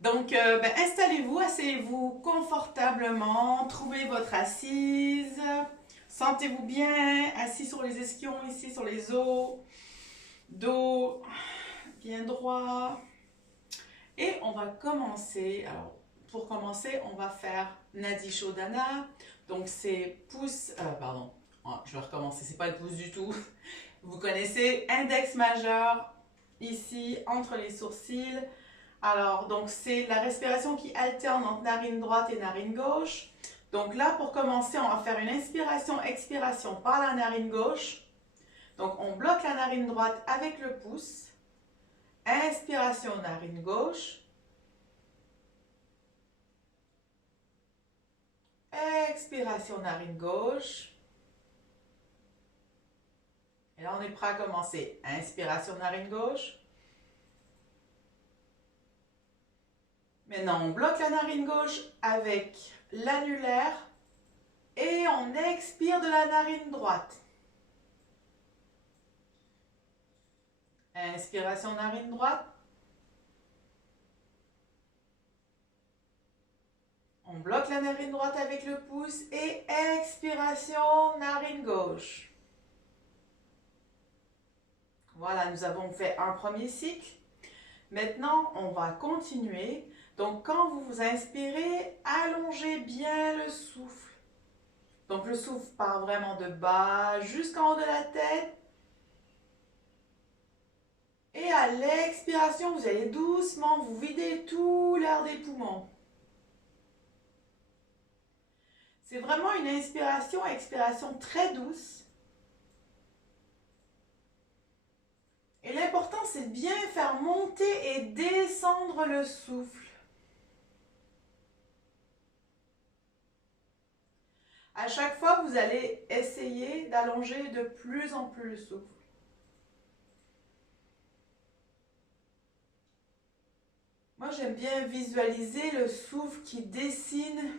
Donc, installez-vous, asseyez-vous confortablement, trouvez votre assise, sentez-vous bien, assis sur les ischions, ici sur les os, dos bien droit. Et on va commencer, alors pour commencer, on va faire Nadi Shodhana. Donc c'est pouce, pardon, je vais recommencer, c'est pas le pouce du tout. Vous connaissez, index majeur, ici entre les sourcils. Alors, donc c'est la respiration qui alterne entre narine droite et narine gauche. Donc là, pour commencer, on va faire une inspiration, expiration par la narine gauche. Donc on bloque la narine droite avec le pouce. Inspiration narine gauche. Expiration narine gauche. Et là, on est prêt à commencer. Inspiration narine gauche. Maintenant, on bloque la narine gauche avec l'annulaire et on expire de la narine droite. Inspiration narine droite. On bloque la narine droite avec le pouce et expiration narine gauche. Voilà, nous avons fait un premier cycle. Maintenant, on va continuer. Donc, quand vous vous inspirez, allongez bien le souffle. Donc, le souffle part vraiment de bas jusqu'en haut de la tête. Et à l'expiration, vous allez doucement vous vider tout l'air des poumons. C'est vraiment une inspiration, expiration très douce. Et l'important, c'est de bien faire monter et descendre le souffle. À chaque fois, vous allez essayer d'allonger de plus en plus le souffle. Moi, j'aime bien visualiser le souffle qui dessine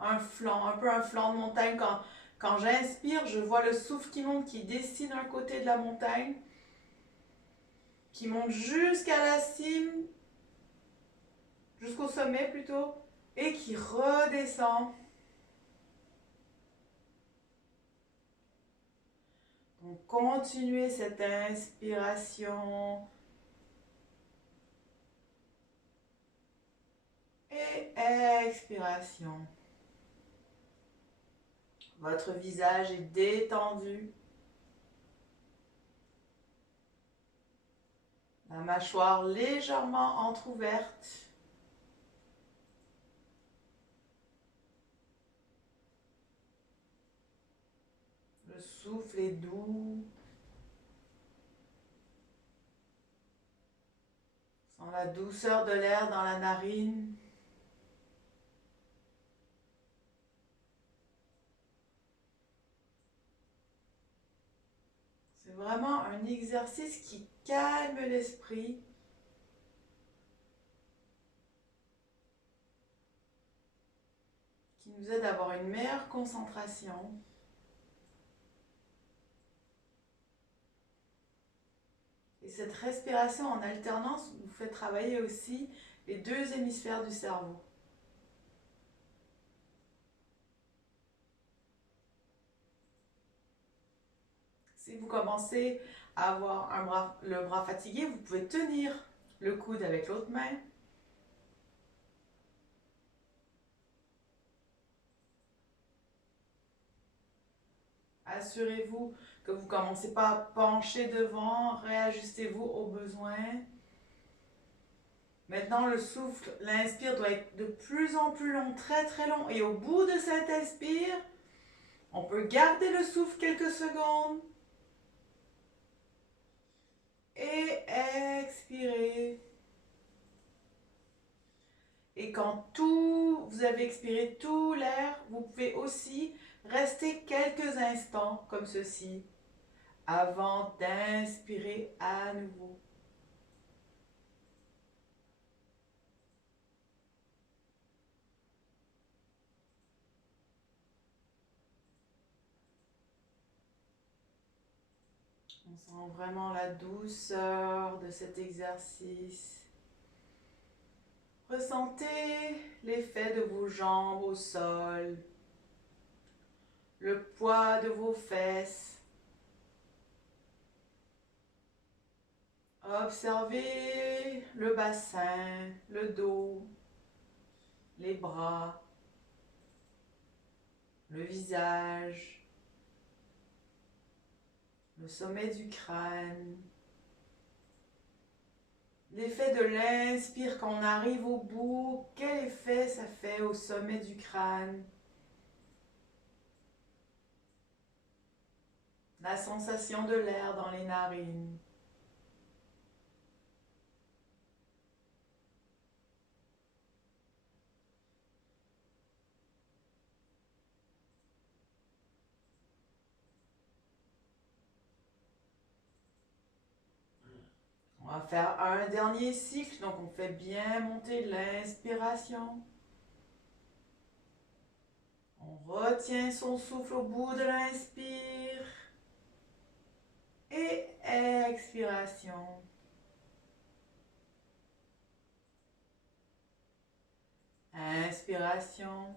un flanc, un peu un flanc de montagne. Quand j'inspire, je vois le souffle qui monte, qui dessine un côté de la montagne, qui monte jusqu'à la cime, jusqu'au sommet plutôt, et qui redescend. Donc, continuez cette inspiration et expiration. Votre visage est détendu. La mâchoire légèrement entrouverte. Le souffle est doux. Sans la douceur de l'air dans la narine. C'est vraiment un exercice qui calme l'esprit. Qui nous aide à avoir une meilleure concentration. Et cette respiration en alternance vous fait travailler aussi les deux hémisphères du cerveau. Si vous commencez à avoir le bras fatigué, vous pouvez tenir le coude avec l'autre main. Assurez-vous que vous ne commencez pas à pencher devant, réajustez-vous au besoin. Maintenant, le souffle, l'inspire doit être de plus en plus long, très très long. Et au bout de cet inspire, on peut garder le souffle quelques secondes. Et expirer. Et quand vous avez expiré tout l'air, vous pouvez aussi rester quelques instants comme ceci avant d'inspirer à nouveau. On sent vraiment la douceur de cet exercice. Ressentez l'effet de vos jambes au sol, le poids de vos fesses. Observez le bassin, le dos, les bras, le visage, le sommet du crâne. L'effet de l'inspire quand on arrive au bout, quel effet ça fait au sommet du crâne? La sensation de l'air dans les narines. On va faire un dernier cycle, donc on fait bien monter l'inspiration. On retient son souffle au bout de l'inspire. Et expiration. Inspiration.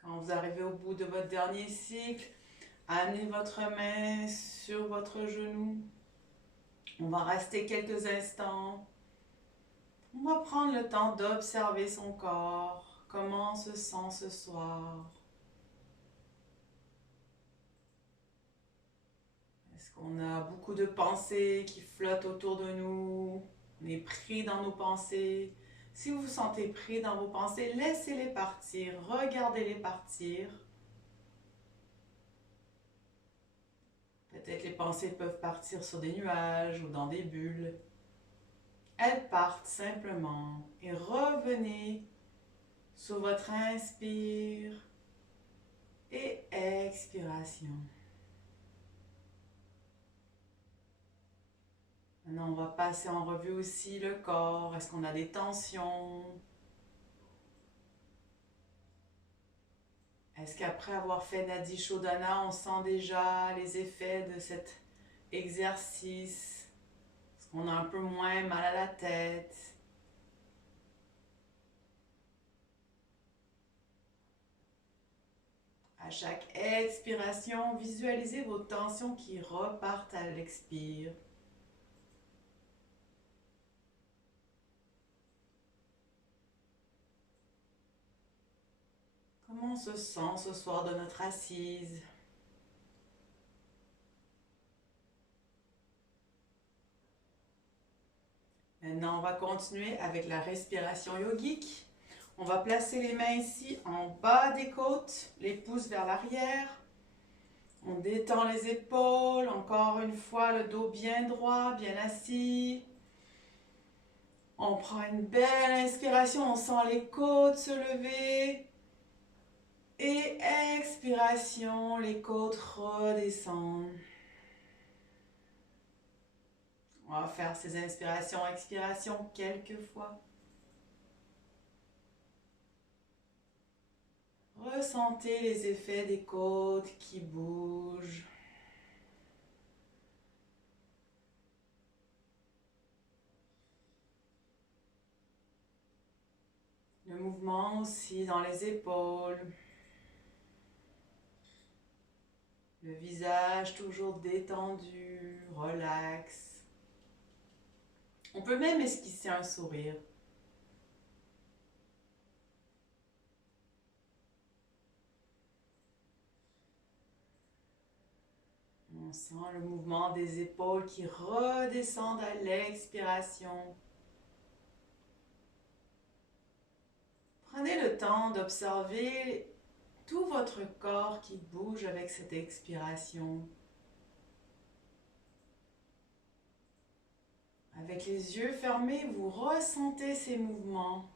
Quand vous arrivez au bout de votre dernier cycle, amenez votre main sur votre genou. On va rester quelques instants. On va prendre le temps d'observer son corps. Comment se sent ce soir? Est-ce qu'on a beaucoup de pensées qui flottent autour de nous? On est pris dans nos pensées. Si vous vous sentez pris dans vos pensées, laissez-les partir. Regardez-les partir. Peut-être les pensées peuvent partir sur des nuages ou dans des bulles. Elles partent simplement et revenez sur votre inspire et expiration. Maintenant, on va passer en revue aussi le corps. Est-ce qu'on a des tensions? Est-ce qu'après avoir fait Nadi Shodhana, on sent déjà les effets de cet exercice? Est-ce qu'on a un peu moins mal à la tête? À chaque expiration, visualisez vos tensions qui repartent à l'expire. Comment on se sent ce soir de notre assise? Maintenant, on va continuer avec la respiration yogique. On va placer les mains ici en bas des côtes, les pouces vers l'arrière. On détend les épaules, encore une fois le dos bien droit, bien assis. On prend une belle inspiration, on sent les côtes se lever. Et expiration, les côtes redescendent. On va faire ces inspirations, expirations quelques fois. Ressentez les effets des côtes qui bougent. Le mouvement aussi dans les épaules. Le visage toujours détendu, relax. On peut même esquisser un sourire. On sent le mouvement des épaules qui redescendent à l'expiration. Prenez le temps d'observer tout votre corps qui bouge avec cette expiration. Avec les yeux fermés, vous ressentez ces mouvements.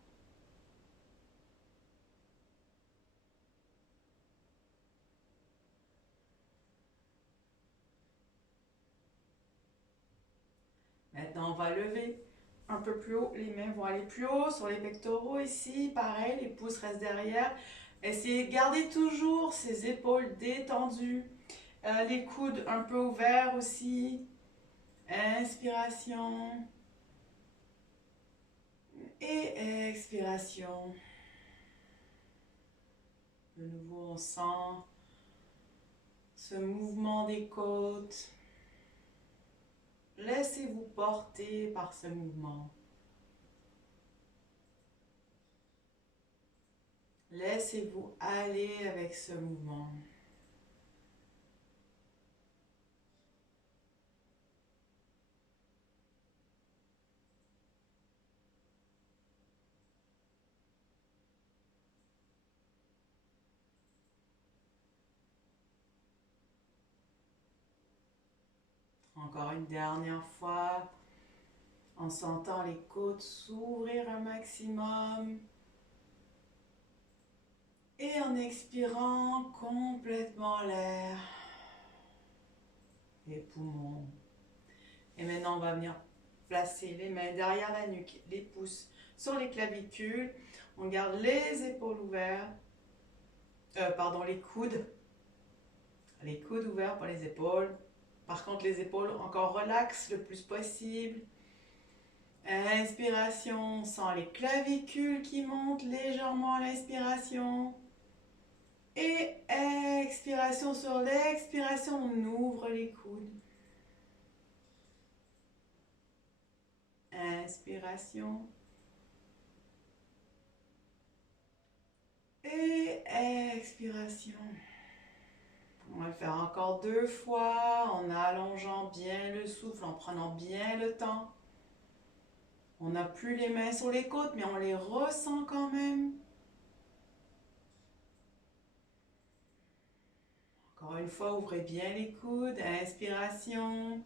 Maintenant, on va lever un peu plus haut. Les mains vont aller plus haut sur les pectoraux ici. Pareil, les pouces restent derrière. Essayez de garder toujours ses épaules détendues, les coudes un peu ouverts aussi. Inspiration et expiration. De nouveau, on sent ce mouvement des côtes. Laissez-vous porter par ce mouvement. Laissez-vous aller avec ce mouvement. Encore une dernière fois, en sentant les côtes s'ouvrir un maximum. Et en expirant complètement l'air. Les poumons. Et maintenant, on va venir placer les mains derrière la nuque, les pouces sur les clavicules. On garde les épaules ouvertes. Les coudes. Les coudes ouverts pour les épaules. Par contre, les épaules encore relax le plus possible. Inspiration, on sent les clavicules qui montent légèrement à l'inspiration. Et expiration, sur l'expiration, on ouvre les coudes. Inspiration. Et expiration. On va le faire encore 2 fois en allongeant bien le souffle, en prenant bien le temps. On n'a plus les mains sur les côtes, mais on les ressent quand même. Encore une fois, ouvrez bien les coudes. Inspiration.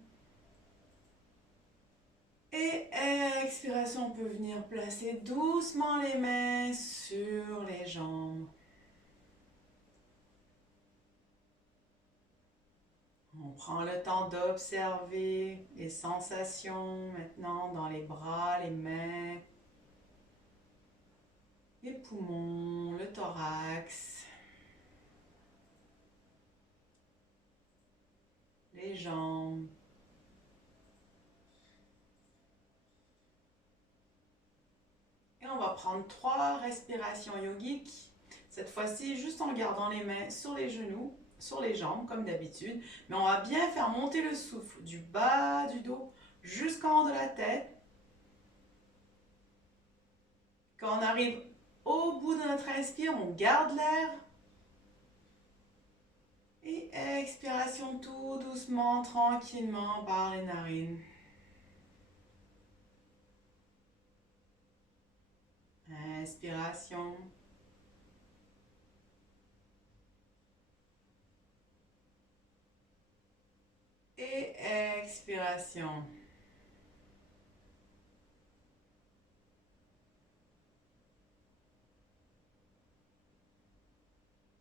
Et expiration, on peut venir placer doucement les mains sur les jambes. On prend le temps d'observer les sensations maintenant dans les bras, les mains, les poumons, le thorax, les jambes. Et on va prendre 3 respirations yogiques. Cette fois-ci, juste en gardant les mains sur les genoux, sur les jambes, comme d'habitude. Mais on va bien faire monter le souffle du bas du dos jusqu'en haut de la tête. Quand on arrive au bout de notre inspire, on garde l'air. Et expiration tout doucement, tranquillement par les narines. Inspiration. Et expiration.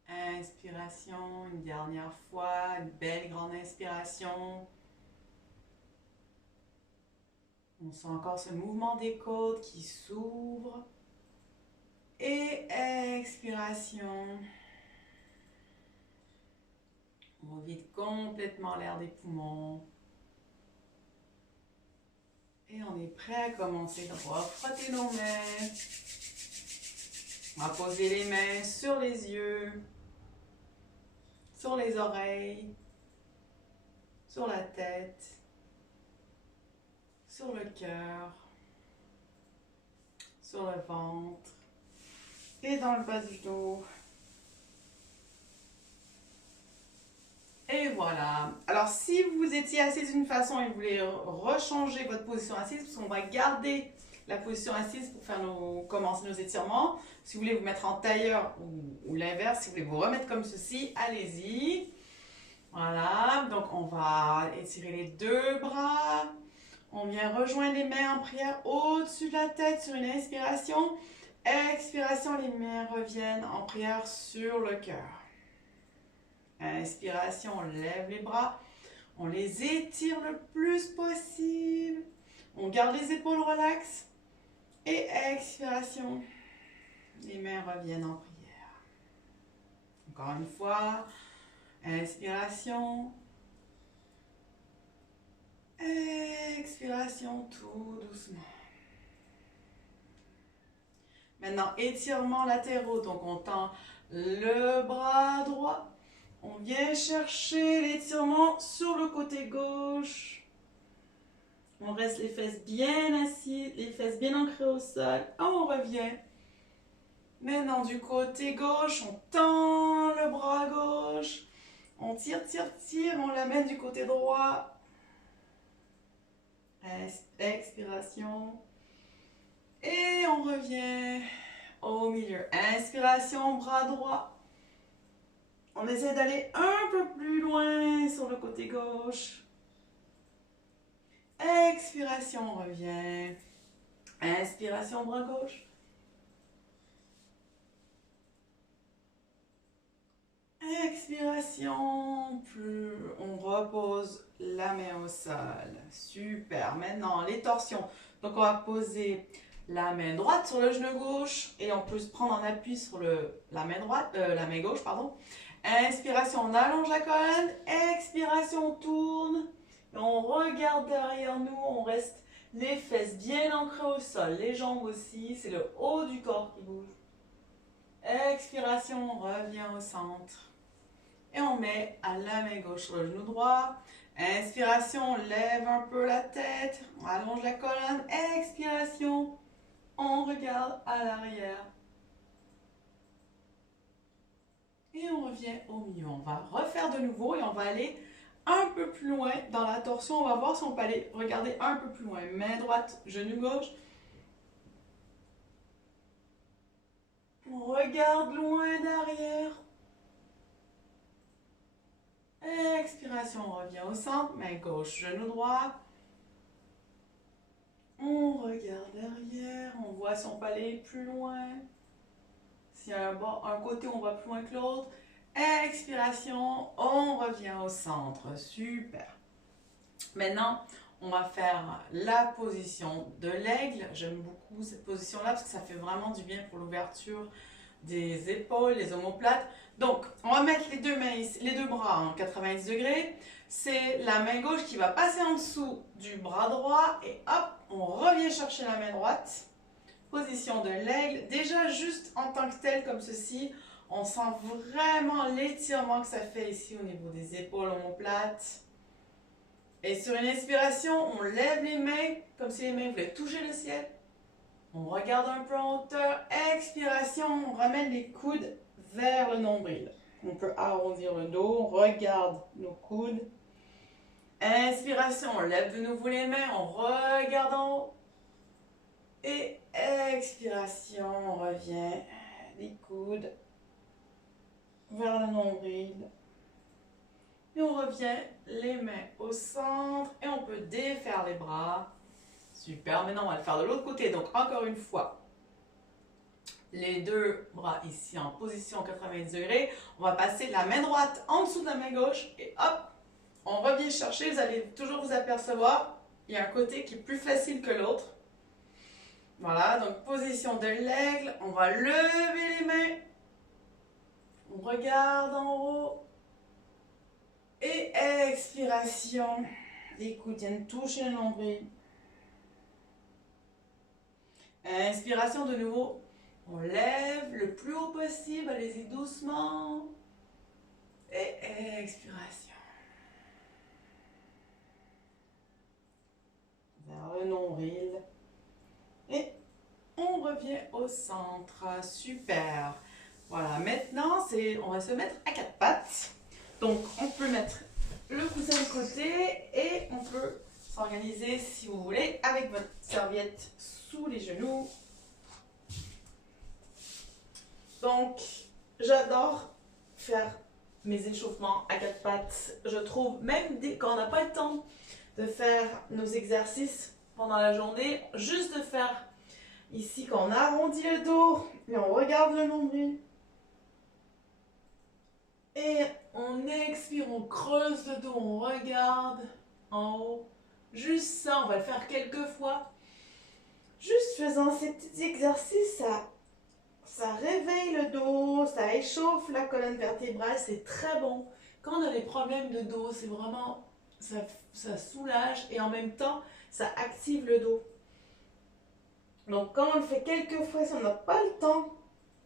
Inspiration, une dernière fois, une belle grande inspiration. On sent encore ce mouvement des côtes qui s'ouvre. Et expiration. On vide complètement l'air des poumons. Et on est prêt à commencer. Donc on va frotter nos mains. On va poser les mains sur les yeux, sur les oreilles, sur la tête, sur le cœur, sur le ventre et dans le bas du dos. Et voilà. Alors si vous étiez assise d'une façon et vous voulez rechanger votre position assise, parce qu'on va garder la position assise pour faire commencer nos étirements. Si vous voulez vous mettre en tailleur ou l'inverse, si vous voulez vous remettre comme ceci, allez-y. Voilà, donc on va étirer les 2 bras. On vient rejoindre les mains en prière au-dessus de la tête sur une inspiration. Expiration, les mains reviennent en prière sur le cœur. Inspiration, on lève les bras. On les étire le plus possible. On garde les épaules relaxes. Et expiration, les mains reviennent en prière. Encore une fois. Inspiration. Expiration tout doucement. Maintenant, étirement latéraux. Donc, on tend le bras droit. On vient chercher l'étirement sur le côté gauche. On reste les fesses bien assises, les fesses bien ancrées au sol. On revient. Maintenant, du côté gauche, on tend le bras gauche. On tire, tire, tire. On l'amène du côté droit. Expiration. Et on revient au milieu. Inspiration, bras droit. On essaie d'aller un peu plus loin sur le côté gauche. Expiration, on revient. Inspiration, bras gauche. Expiration, on repose la main au sol. Super. Maintenant, les torsions. Donc, on va poser la main droite sur le genou gauche et on peut se prendre en appui sur la main droite, la main gauche, pardon. Inspiration, on allonge la colonne. Expiration, on tourne. Et on regarde derrière nous. On reste les fesses bien ancrées au sol. Les jambes aussi. C'est le haut du corps qui bouge. Expiration, on revient au centre. Et on met à la main gauche sur le genou droit. Inspiration, on lève un peu la tête. On allonge la colonne. Expiration, on regarde à l'arrière. Et on revient au milieu. On va refaire de nouveau et on va aller un peu plus loin dans la torsion. On va voir si on peut aller regarder un peu plus loin. Main droite, genou gauche. On regarde loin derrière. Expiration, on revient au centre. Main gauche, genou droit. On regarde derrière. On voit si on peut aller plus loin. S'il y a un côté où on va plus loin que l'autre. Expiration, on revient au centre. Super. Maintenant, on va faire la position de l'aigle. J'aime beaucoup cette position-là parce que ça fait vraiment du bien pour l'ouverture des épaules, les omoplates. Donc, on va mettre les deux bras en 90 degrés. C'est la main gauche qui va passer en dessous du bras droit et hop, on revient chercher la main droite. Position de l'aigle. Déjà, juste en tant que tel, comme ceci, on sent vraiment l'étirement que ça fait ici au niveau des épaules omoplates. Et sur une inspiration, on lève les mains comme si les mains voulaient toucher le ciel. On regarde un peu en hauteur. Expiration, on ramène les coudes vers le nombril. On peut arrondir le dos, on regarde nos coudes. Inspiration, on lève de nouveau les mains, on regarde en haut. Et expiration, on revient les coudes vers le nombril. Et on revient les mains au centre et on peut défaire les bras. Super, maintenant on va le faire de l'autre côté. Donc encore une fois, les deux bras ici en position 90 degrés. On va passer la main droite en dessous de la main gauche et hop, on revient chercher. Vous allez toujours vous apercevoir, il y a un côté qui est plus facile que l'autre. Voilà, donc position de l'aigle. On va lever les mains. On regarde en haut. Et expiration. Les coudes viennent toucher le nombril. Inspiration de nouveau. On lève le plus haut possible. Allez-y doucement. Et expiration. Vers le nombril. Et on revient au centre. Super. Voilà, maintenant, on va se mettre à quatre pattes. Donc, on peut mettre le coussin de côté et on peut s'organiser, si vous voulez, avec votre serviette sous les genoux. Donc, j'adore faire mes échauffements à quatre pattes. Je trouve, même quand on n'a pas le temps de faire nos exercices pendant la journée, juste de faire ici, quand on arrondit le dos et on regarde le nombril. Et on expire, on creuse le dos, on regarde en haut. Juste ça, on va le faire quelques fois. Juste faisant ces petits exercices, Ça réveille le dos, ça échauffe la colonne vertébrale, c'est très bon. Quand on a des problèmes de dos, c'est vraiment, ça soulage et en même temps, ça active le dos. Donc quand on le fait quelques fois, si on n'a pas le temps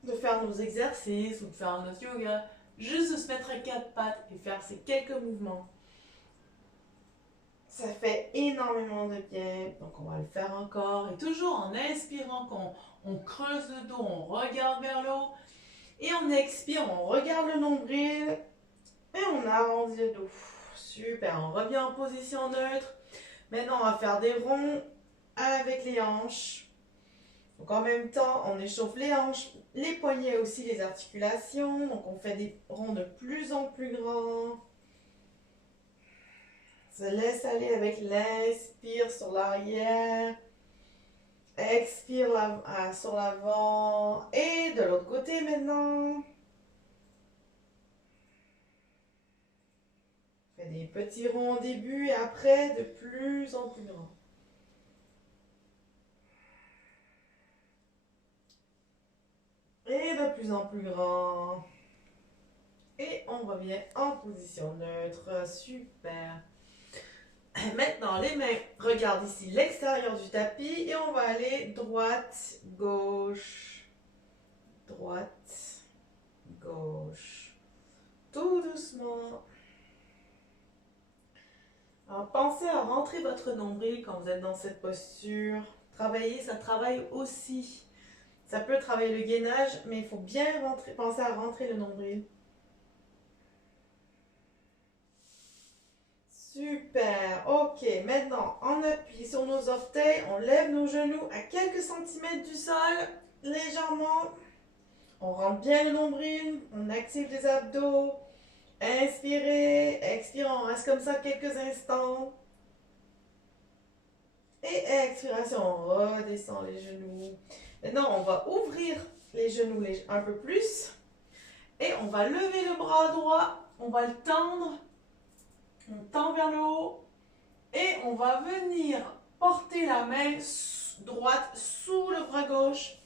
de faire nos exercices ou de faire notre yoga, juste de se mettre à quatre pattes et faire ces quelques mouvements, ça fait énormément de bien. Donc on va le faire encore et toujours en inspirant qu'on creuse le dos, on regarde vers le haut et on expire, on regarde le nombril et on arrondit le dos. Super, on revient en position neutre. Maintenant on va faire des ronds avec les hanches. Donc en même temps, on échauffe les hanches, les poignets aussi, les articulations. Donc on fait des ronds de plus en plus grands. Se laisse aller avec l'inspire sur l'arrière. Expire sur l'avant. Et de l'autre côté maintenant. Fais des petits ronds au début et après de plus en plus grands. Et de plus en plus grand. Et on revient en position neutre. Super. Maintenant, les mains regardent ici l'extérieur du tapis et on va aller droite, gauche, droite, gauche. Tout doucement. Alors, pensez à rentrer votre nombril quand vous êtes dans cette posture. Travailler, ça travaille aussi. Ça peut travailler le gainage, mais il faut bien penser à rentrer le nombril. Super, ok, maintenant on appuie sur nos orteils, on lève nos genoux à quelques centimètres du sol, légèrement. On rentre bien le nombril, on active les abdos. Inspirez, expirez, on reste comme ça quelques instants. Et expiration, on redescend les genoux. Maintenant, on va ouvrir les genoux un peu plus. Et on va lever le bras droit, on va le tendre. On tend vers le haut et on va venir porter la main droite sous le bras gauche.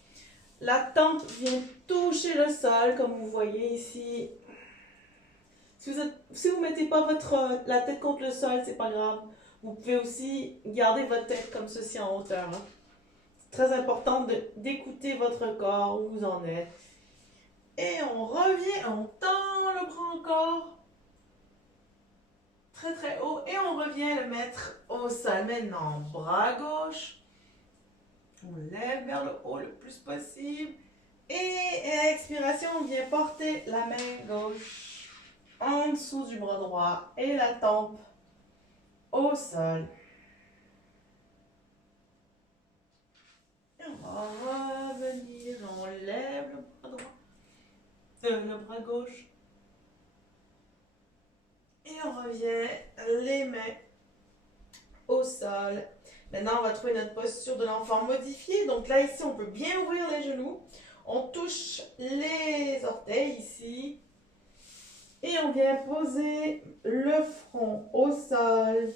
La tempe vient toucher le sol comme vous voyez ici. Si vous ne mettez pas la tête contre le sol, c'est pas grave. Vous pouvez aussi garder votre tête comme ceci en hauteur. Hein. C'est très important d'écouter votre corps, où vous en êtes. Et on revient, on tend le bras encore. Très très haut et on revient le mettre au sol. Maintenant, bras gauche, on lève vers le haut le plus possible et expiration, on vient porter la main gauche en dessous du bras droit et la tempe au sol. Et on va revenir, on lève le bras droit, le bras gauche. Et on revient les mains au sol. Maintenant, on va trouver notre posture de l'enfant modifiée. Donc là, ici, on peut bien ouvrir les genoux. On touche les orteils ici. Et on vient poser le front au sol.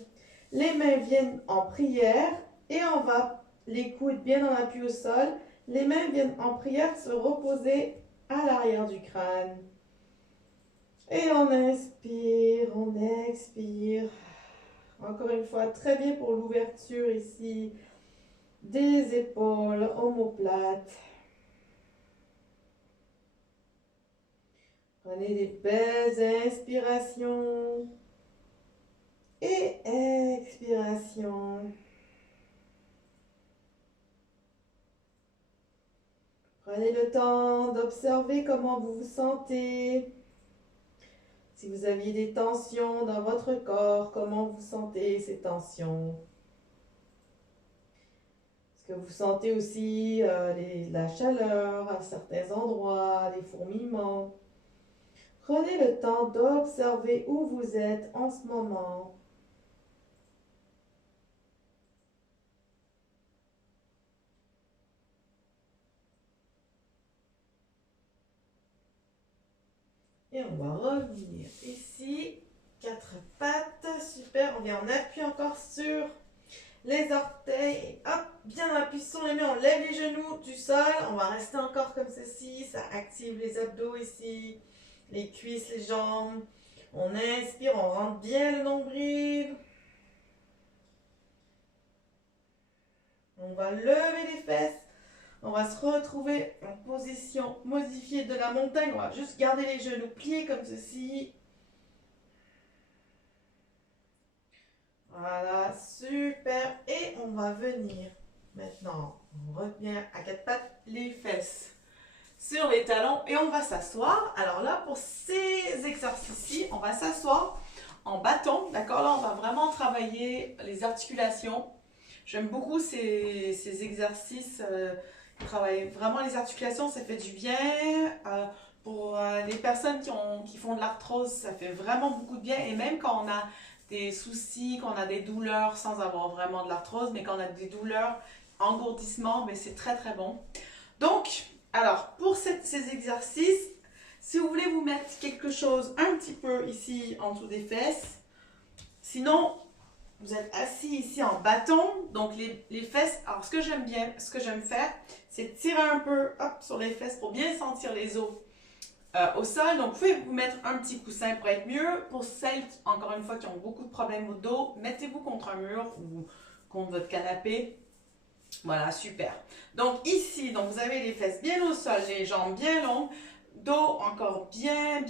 Les mains viennent en prière. Et on va, les coudes bien en appui au sol. Les mains viennent en prière se reposer à l'arrière du crâne. Et on inspire, on expire. Encore une fois, très bien pour l'ouverture ici des épaules, omoplates. Prenez des belles inspirations et expirations. Prenez le temps d'observer comment vous vous sentez. Si vous aviez des tensions dans votre corps, comment vous sentez ces tensions? Est-ce que vous sentez aussi la chaleur à certains endroits, des fourmillements? Prenez le temps d'observer où vous êtes en ce moment. Et on va revenir ici, quatre pattes, super, on vient en appui encore sur les orteils, et hop, bien appuyé sur les mains, on lève les genoux du sol, on va rester encore corps comme ceci, ça active les abdos ici, les cuisses, les jambes. On inspire, on rentre bien le nombril. On va lever les fesses. On va se retrouver en position modifiée de la montagne. On va juste garder les genoux pliés comme ceci. Voilà, super. Et on va venir maintenant. On revient à quatre pattes, les fesses sur les talons et on va s'asseoir. Alors là, pour ces exercices-ci, on va s'asseoir en bâton. D'accord? Là, on va vraiment travailler les articulations. J'aime beaucoup ces exercices. Travailler vraiment les articulations, ça fait du bien. Pour les personnes qui font de l'arthrose, ça fait vraiment beaucoup de bien. Et même quand on a des soucis, qu'on a des douleurs sans avoir vraiment de l'arthrose, mais quand on a des douleurs, engourdissement, mais c'est très très bon. Donc, alors pour ces exercices, si vous voulez vous mettre quelque chose un petit peu ici en dessous des fesses, sinon vous êtes assis ici en bâton, donc les fesses, alors ce que j'aime faire, c'est tirer un peu hop, sur les fesses pour bien sentir les os au sol. Donc vous pouvez vous mettre un petit coussin pour être mieux. Pour celles, encore une fois, qui ont beaucoup de problèmes au dos, mettez-vous contre un mur ou contre votre canapé. Voilà, super. Donc ici, donc vous avez les fesses bien au sol, les jambes bien longues, dos encore bien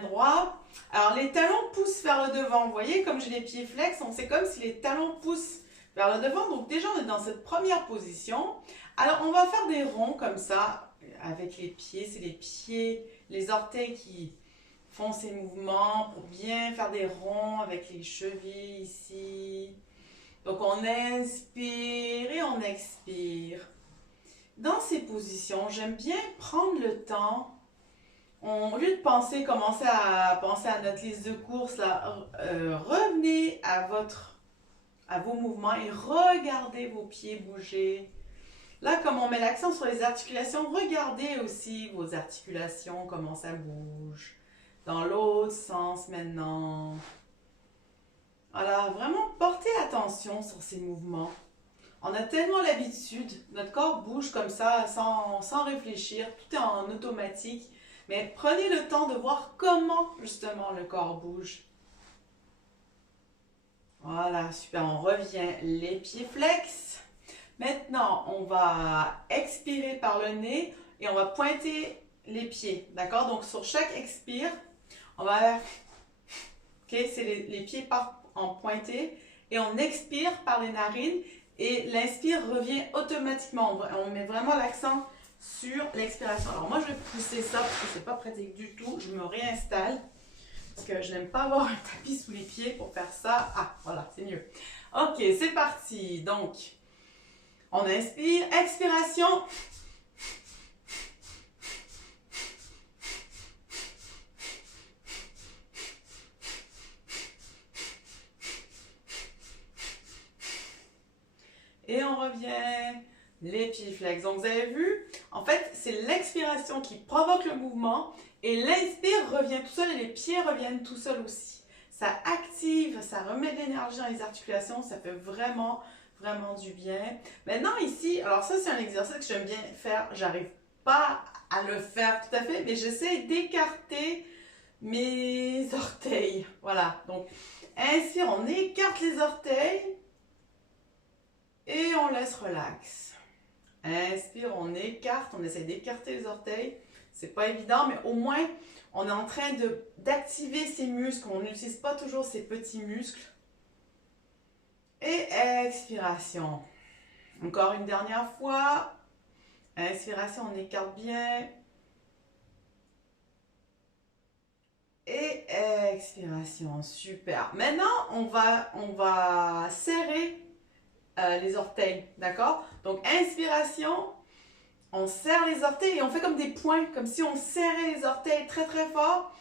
droit. Alors les talons poussent vers le devant, vous voyez, comme j'ai les pieds flex, donc c'est comme si les talons poussent vers le devant. Donc déjà, on est dans cette première position. Alors on va faire des ronds comme ça, avec les pieds, c'est les pieds, les orteils qui font ces mouvements pour bien faire des ronds avec les chevilles ici. Donc, on inspire et on expire. Dans ces positions, j'aime bien prendre le temps. Au lieu de commencer à penser à notre liste de courses, là, revenez à vos mouvements et regardez vos pieds bouger. Là, comme on met l'accent sur les articulations, regardez aussi vos articulations, comment ça bouge. Dans l'autre sens maintenant. Alors, vraiment, portez attention sur ces mouvements. On a tellement l'habitude, notre corps bouge comme ça sans réfléchir, tout est en automatique. Mais prenez le temps de voir comment, justement, le corps bouge. Voilà, super, on revient les pieds flex. Maintenant, on va expirer par le nez et on va pointer les pieds, d'accord? Donc, sur chaque expire, on va... Ok, c'est les pieds partent en pointé et on expire par les narines et l'inspire revient automatiquement. On met vraiment l'accent sur l'expiration. Alors moi je vais pousser ça parce que c'est pas pratique du tout. Je me réinstalle parce que je n'aime pas avoir un tapis sous les pieds pour faire ça. Ah voilà, c'est mieux. Ok, c'est parti. Donc on inspire, expiration. Et on revient, les pieds flex. Donc vous avez vu, en fait, c'est l'expiration qui provoque le mouvement et l'inspire revient tout seul et les pieds reviennent tout seuls aussi. Ça active, ça remet de l'énergie dans les articulations, ça fait vraiment du bien. Maintenant ici, alors ça c'est un exercice que j'aime bien faire, j'arrive pas à le faire tout à fait, mais j'essaie d'écarter mes orteils. Voilà, donc inspire, on écarte les orteils. Et on laisse relax. Inspire, on écarte, on essaie d'écarter les orteils. C'est pas évident, mais au moins, on est en train d'activer ces muscles. On n'utilise pas toujours ces petits muscles. Et expiration. Encore une dernière fois. Inspiration, on écarte bien. Et expiration, super. Maintenant, on va serrer les orteils, d'accord? Donc, inspiration, on serre les orteils et on fait comme des points, comme si on serrait les orteils très fort.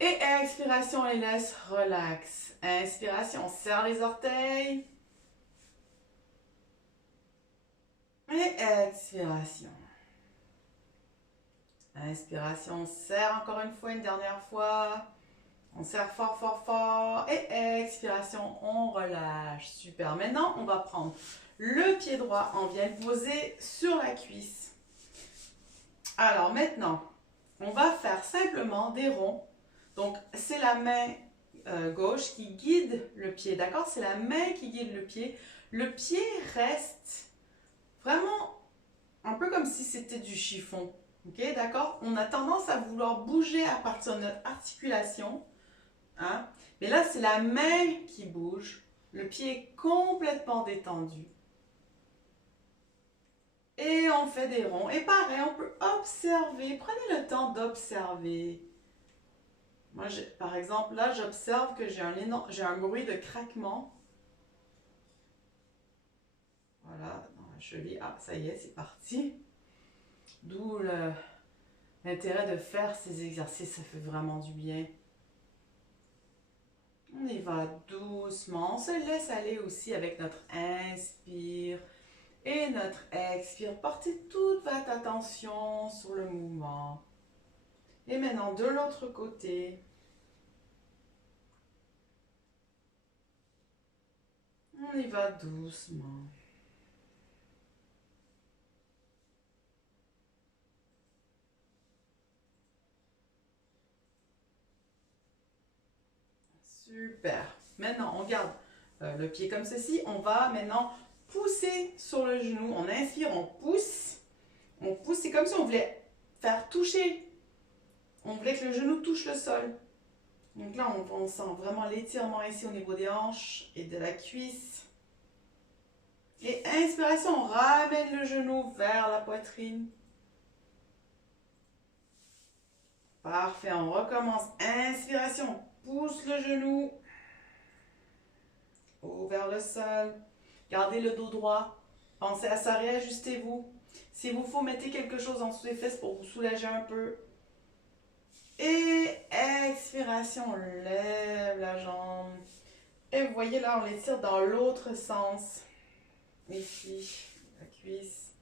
Et expiration, on les laisse relax. Inspiration, on serre les orteils. Et expiration. Inspiration, on serre encore une fois, une dernière fois. On serre fort. Et expiration, on relâche. Super. Maintenant, on va prendre le pied droit. On vient le poser sur la cuisse. Alors maintenant, on va faire simplement des ronds. Donc, c'est la main gauche qui guide le pied, d'accord? C'est la main qui guide le pied. Le pied reste vraiment un peu comme si c'était du chiffon, ok? D'accord? On a tendance à vouloir bouger à partir de notre articulation, hein? Mais là, c'est la main qui bouge. Le pied est complètement détendu. Et on fait des ronds. Et pareil, on peut observer. Prenez le temps d'observer. Moi, par exemple, là, j'observe que j'ai un bruit de craquement. Voilà, dans la cheville. Ah, ça y est, c'est parti. D'où l'intérêt de faire ces exercices, ça fait vraiment du bien. On y va doucement. On se laisse aller aussi avec notre inspire et notre expire. Portez toute votre attention sur le mouvement. Et maintenant, de l'autre côté. On y va doucement. Super. Maintenant, on garde le pied comme ceci. On va maintenant pousser sur le genou. On inspire, on pousse. On pousse, c'est comme si on voulait faire toucher. On voulait que le genou touche le sol. Donc là, on sent vraiment l'étirement ici au niveau des hanches et de la cuisse. Et inspiration, on ramène le genou vers la poitrine. Parfait, on recommence. Inspiration, pousse le genou vers le sol. Gardez le dos droit. Pensez à ça, réajustez-vous. S'il vous faut, mettez quelque chose en dessous des fesses pour vous soulager un peu. Et expiration, on lève la jambe. Et vous voyez là, on l'étire dans l'autre sens. Ici, la cuisse.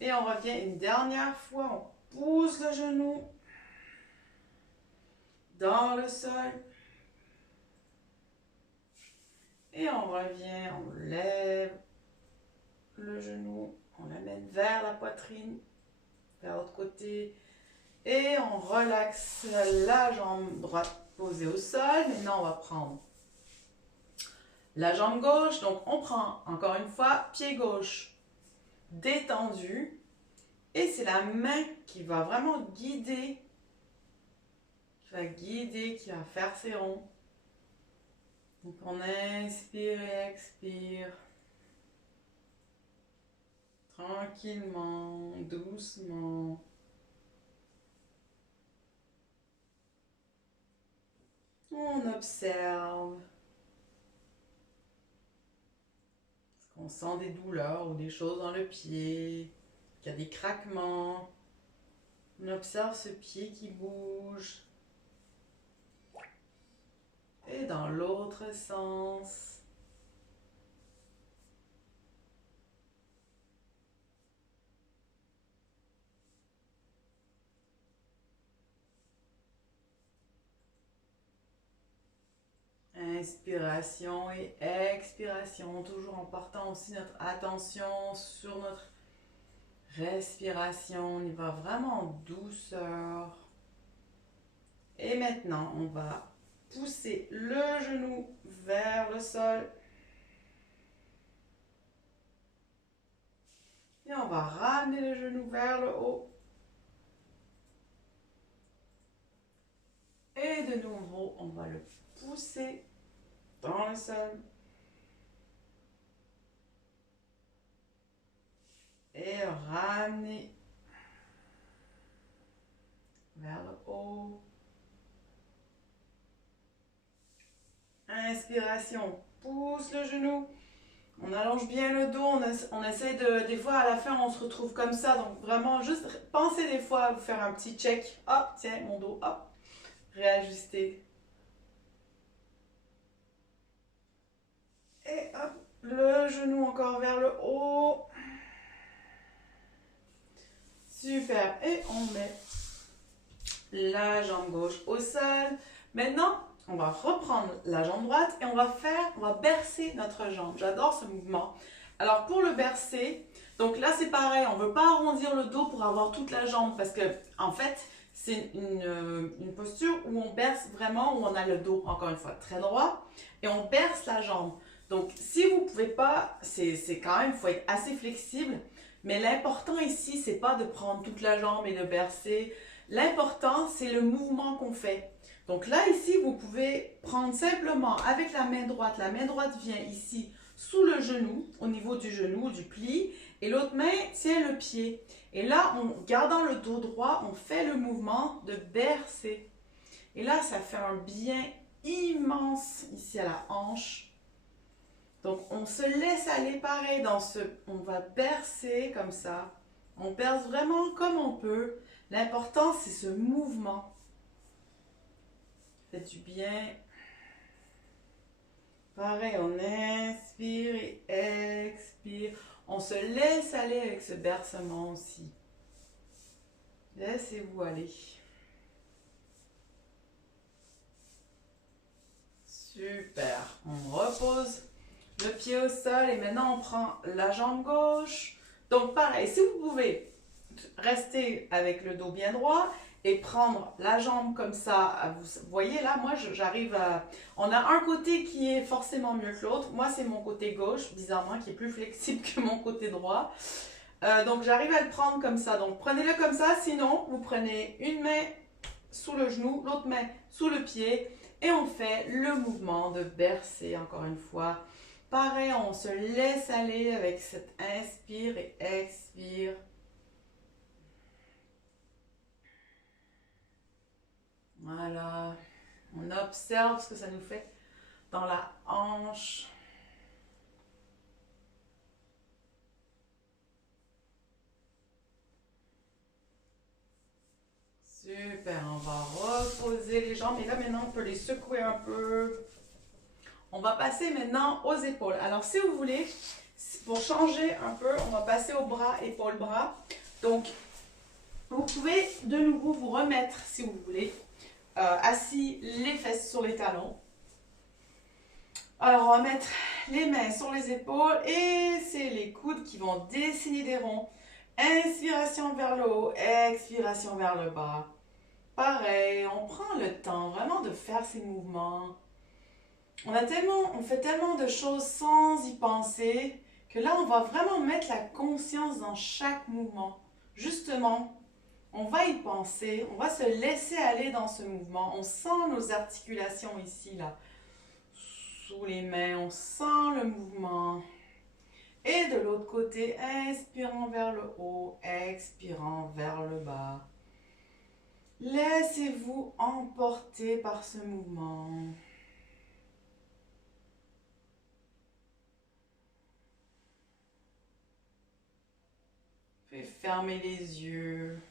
Et on revient une dernière fois. On pousse le genou dans le sol. Et on revient, on lève le genou. On l'amène vers la poitrine, vers l'autre côté. Et on relaxe la jambe droite posée au sol. Maintenant, on va prendre la jambe gauche. Donc, on prend encore une fois pied gauche détendu. Et c'est la main qui va vraiment guider, qui va faire ses ronds. Donc, on inspire et expire. Tranquillement, doucement. On observe. Est-ce qu'on sent des douleurs ou des choses dans le pied? Qu'il y a des craquements. On observe ce pied qui bouge. Et dans l'autre sens. Inspiration et expiration, toujours en portant aussi notre attention sur notre respiration. On y va vraiment en douceur. Et maintenant, on va pousser le genou vers le sol. Et on va ramener le genou vers le haut. Et de nouveau, on va le pousser dans le sol. Et ramener vers le haut. Inspiration, pousse le genou. On allonge bien le dos, on essaie de, des fois à la fin on se retrouve comme ça, donc vraiment juste pensez des fois à vous faire un petit check. Hop, tiens, mon dos, hop, réajuster. Et hop, le genou encore vers le haut. Super, et on met la jambe gauche au sol. Maintenant, on va reprendre la jambe droite et on va bercer notre jambe. J'adore ce mouvement Alors pour le bercer, donc là c'est pareil, on ne veut pas arrondir le dos pour avoir toute la jambe parce que en fait c'est une posture où on berce vraiment, où on a le dos encore une fois très droit et on berce la jambe. Donc si vous ne pouvez pas, c'est quand même, il faut être assez flexible, mais l'important ici c'est pas de prendre toute la jambe et de bercer, l'important c'est le mouvement qu'on fait. Donc là ici vous pouvez prendre simplement avec la main droite vient ici sous le genou, au niveau du genou, du pli, et l'autre main tient le pied. Et là, en gardant le dos droit, on fait le mouvement de bercer. Et là, ça fait un bien immense ici à la hanche. Donc, on se laisse aller pareil dans ce... On va bercer comme ça. On berce vraiment comme on peut. L'important, c'est ce mouvement. Faites du bien. Pareil, on inspire et expire. On se laisse aller avec ce bercement aussi. Laissez-vous aller. Super. On repose le pied au sol et maintenant on prend la jambe gauche. Donc pareil, si vous pouvez rester avec le dos bien droit et prendre la jambe comme ça, vous voyez là, moi j'arrive à... On a un côté qui est forcément mieux que l'autre. Moi c'est mon côté gauche, bizarrement, qui est plus flexible que mon côté droit. Donc j'arrive à le prendre comme ça. Donc prenez-le comme ça, sinon vous prenez une main sous le genou, l'autre main sous le pied et on fait le mouvement de bercer encore une fois. Pareil, on se laisse aller avec cette inspire et expire. Voilà, on observe ce que ça nous fait dans la hanche. Super, on va reposer les jambes et là maintenant on peut les secouer un peu. On va passer maintenant aux épaules. Alors si vous voulez, pour changer un peu, on va passer aux bras, épaules, bras. Donc vous pouvez de nouveau vous remettre si vous voulez. Assis, les fesses sur les talons. Alors, on va mettre les mains sur les épaules et c'est les coudes qui vont dessiner des ronds. Inspiration vers le haut, expiration vers le bas. Pareil, on prend le temps vraiment de faire ces mouvements. On fait tellement de choses sans y penser que là, on va vraiment mettre la conscience dans chaque mouvement. Justement, on va y penser, on va se laisser aller dans ce mouvement. On sent nos articulations ici, là, sous les mains. On sent le mouvement. Et de l'autre côté, inspirant vers le haut, expirant vers le bas. Laissez-vous emporter par ce mouvement. Fermez les yeux.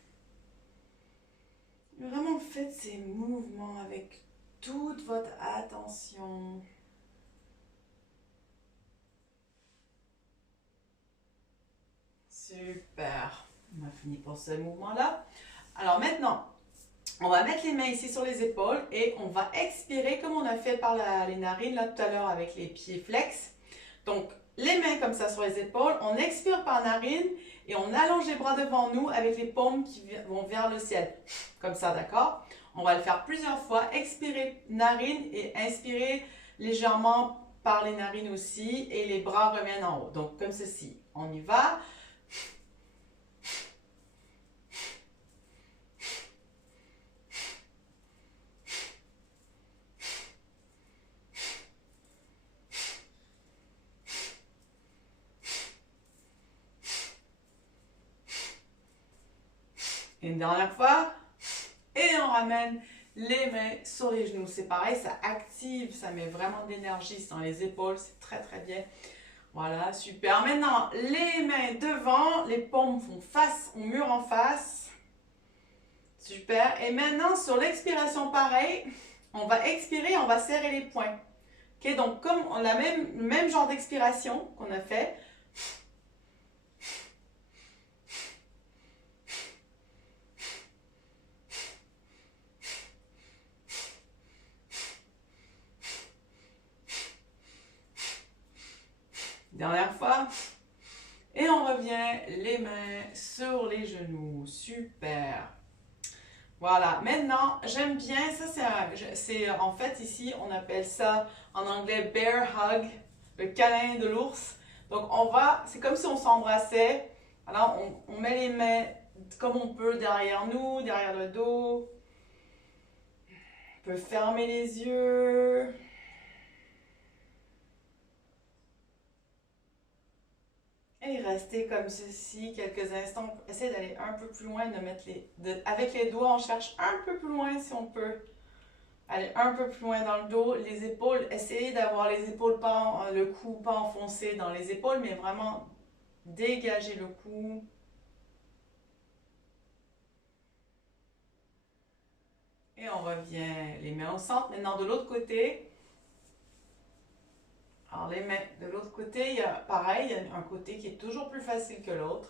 Vraiment faites ces mouvements avec toute votre attention. Super. On a fini pour ce mouvement-là. Alors maintenant, on va mettre les mains ici sur les épaules et on va expirer comme on a fait par les narines là tout à l'heure avec les pieds flex. Donc, les mains comme ça sur les épaules, on expire par narine et on allonge les bras devant nous avec les paumes qui vont vers le ciel. Comme ça, d'accord? On va le faire plusieurs fois. Expirer narine et inspirer légèrement par les narines aussi et les bras reviennent en haut. Donc, comme ceci. On y va. Une dernière fois. Et on ramène les mains sur les genoux. C'est pareil, ça active, ça met vraiment de l'énergie dans les épaules. C'est très très bien. Voilà, super. Maintenant, les mains devant, les paumes font face au mur en face. Super. Et maintenant, sur l'expiration, pareil, on va expirer, on va serrer les poings. Ok, donc comme on a le même genre d'expiration qu'on a fait. Dernière fois. Et on revient les mains sur les genoux. Super. Voilà. Maintenant, j'aime bien, ça c'est en fait ici, on appelle ça en anglais bear hug, le câlin de l'ours. Donc c'est comme si on s'embrassait. Alors on met les mains comme on peut derrière nous, derrière le dos. On peut fermer les yeux. Et rester comme ceci quelques instants. Essayez d'aller un peu plus loin, avec les doigts, on cherche un peu plus loin si on peut. Aller un peu plus loin dans le dos. Les épaules, essayez d'avoir les épaules, le cou pas enfoncé dans les épaules, mais vraiment dégager le cou. Et on revient les mains au centre. Maintenant de l'autre côté. Alors les mains de l'autre côté, pareil, il y a un côté qui est toujours plus facile que l'autre.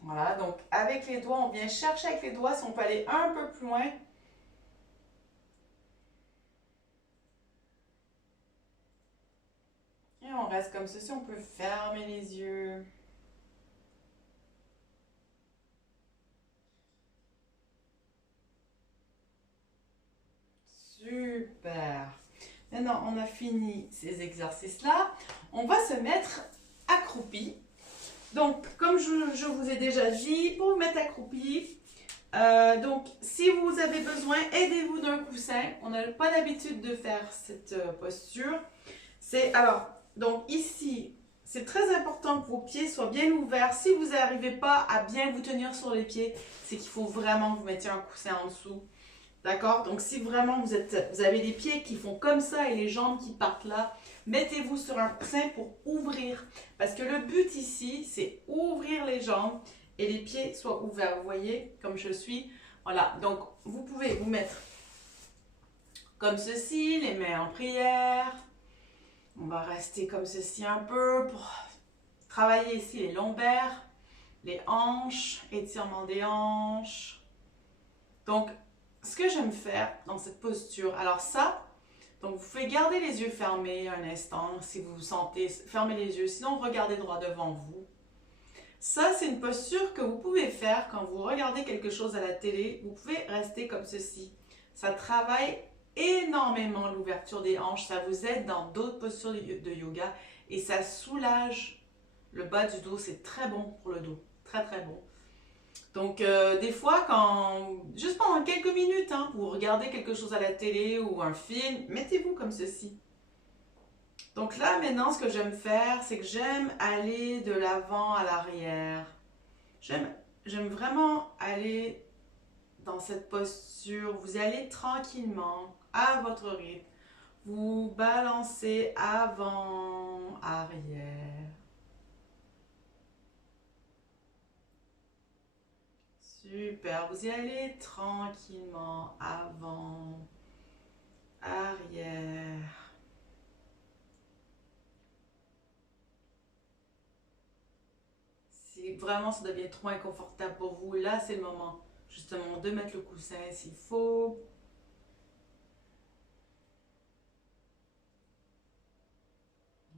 Voilà, donc avec les doigts, on vient chercher avec les doigts si on peut aller un peu plus loin. Et on reste comme ceci, on peut fermer les yeux. Super. Maintenant, on a fini ces exercices-là. On va se mettre accroupi. Donc, comme je vous ai déjà dit, pour vous mettre accroupi, donc si vous avez besoin, aidez-vous d'un coussin. On n'a pas l'habitude de faire cette posture. Donc ici, c'est très important que vos pieds soient bien ouverts. Si vous n'arrivez pas à bien vous tenir sur les pieds, c'est qu'il faut vraiment que vous mettiez un coussin en dessous. D'accord? Donc si vraiment vous avez les pieds qui font comme ça et les jambes qui partent là, mettez-vous sur un coussin pour ouvrir. Parce que le but ici, c'est ouvrir les jambes et les pieds soient ouverts. Vous voyez, comme je suis. Voilà, donc vous pouvez vous mettre comme ceci, les mains en prière. On va rester comme ceci un peu pour travailler ici les lombaires, les hanches, étirement des hanches. Donc, ce que j'aime faire dans cette posture, alors ça, donc vous pouvez garder les yeux fermés un instant si vous vous sentez, fermez les yeux, sinon regardez droit devant vous. Ça, c'est une posture que vous pouvez faire quand vous regardez quelque chose à la télé. Vous pouvez rester comme ceci. Ça travaille énormément l'ouverture des hanches. Ça vous aide dans d'autres postures de yoga et ça soulage le bas du dos. C'est très bon pour le dos. Très, très bon. Donc, des fois, juste pendant quelques minutes, vous regardez quelque chose à la télé ou un film, mettez-vous comme ceci. Donc là, maintenant, ce que j'aime faire, c'est que j'aime aller de l'avant à l'arrière. J'aime vraiment aller dans cette posture. Vous allez tranquillement, à votre rythme. Vous balancez avant, arrière. Super, vous y allez tranquillement, avant, arrière. Si vraiment ça devient trop inconfortable pour vous, là c'est le moment justement de mettre le coussin s'il faut.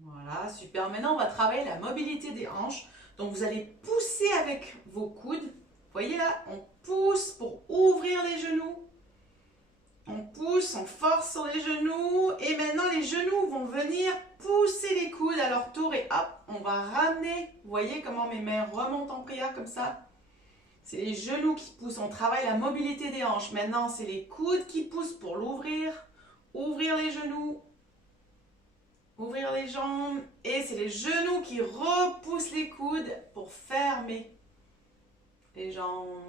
Voilà, super. Maintenant, on va travailler la mobilité des hanches. Donc, vous allez pousser avec vos coudes. Vous voyez là, on pousse pour ouvrir les genoux. On pousse, on force sur les genoux. Et maintenant, les genoux vont venir pousser les coudes à leur tour. Et hop, on va ramener. Vous voyez comment mes mains remontent en prière comme ça? C'est les genoux qui poussent. On travaille la mobilité des hanches. Maintenant, c'est les coudes qui poussent pour l'ouvrir. Ouvrir les genoux. Ouvrir les jambes. Et c'est les genoux qui repoussent les coudes pour fermer les jambes.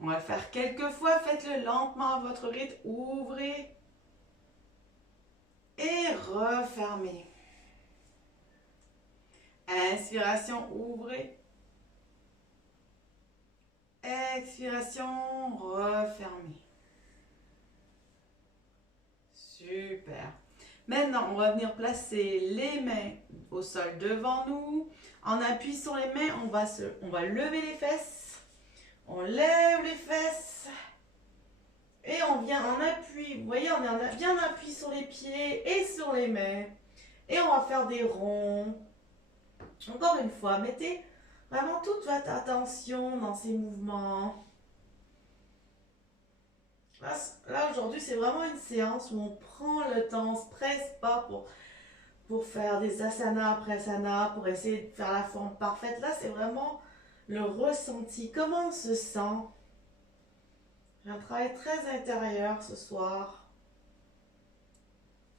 On va le faire quelques fois. Faites-le lentement à votre rythme. Ouvrez. Et refermez. Inspiration, ouvrez. Expiration, refermez. Super. Maintenant, on va venir placer les mains au sol devant nous. En appui sur les mains, on va lever les fesses. On lève les fesses. Et on vient en appui. Vous voyez, on est bien en appui sur les pieds et sur les mains. Et on va faire des ronds. Encore une fois, mettez vraiment toute votre attention dans ces mouvements. Là aujourd'hui, c'est vraiment une séance où on prend le temps, on ne se presse pas pour faire des asanas après asanas, pour essayer de faire la forme parfaite. Là, c'est vraiment le ressenti. Comment on se sent? J'ai un travail très intérieur ce soir.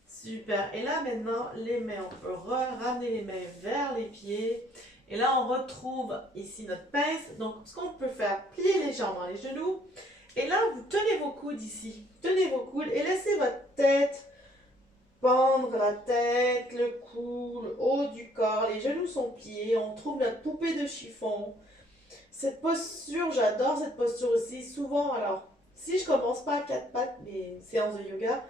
Super. Et là, maintenant, les mains, on peut ramener les mains vers les pieds. Et là, on retrouve ici notre pince. Donc, ce qu'on peut faire, plier légèrement les genoux. Et là, vous tenez vos coudes ici. Tenez vos coudes et laissez votre tête pendre, la tête, le cou, le haut du corps. Les genoux sont pliés. On trouve notre poupée de chiffon. Cette posture, j'adore cette posture aussi. Souvent, alors, si je commence pas à quatre pattes mes séances de yoga,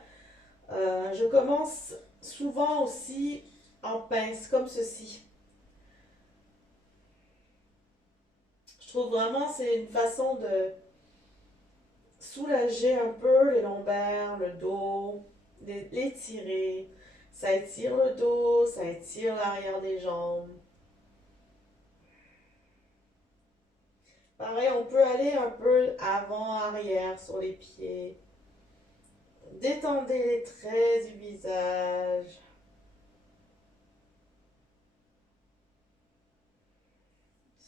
je commence souvent aussi en pince, comme ceci. Je trouve vraiment c'est une façon de soulager un peu les lombaires, le dos, l'étirer. Ça étire le dos, ça étire l'arrière des jambes. Pareil, on peut aller un peu avant-arrière sur les pieds. Détendez les traits du visage.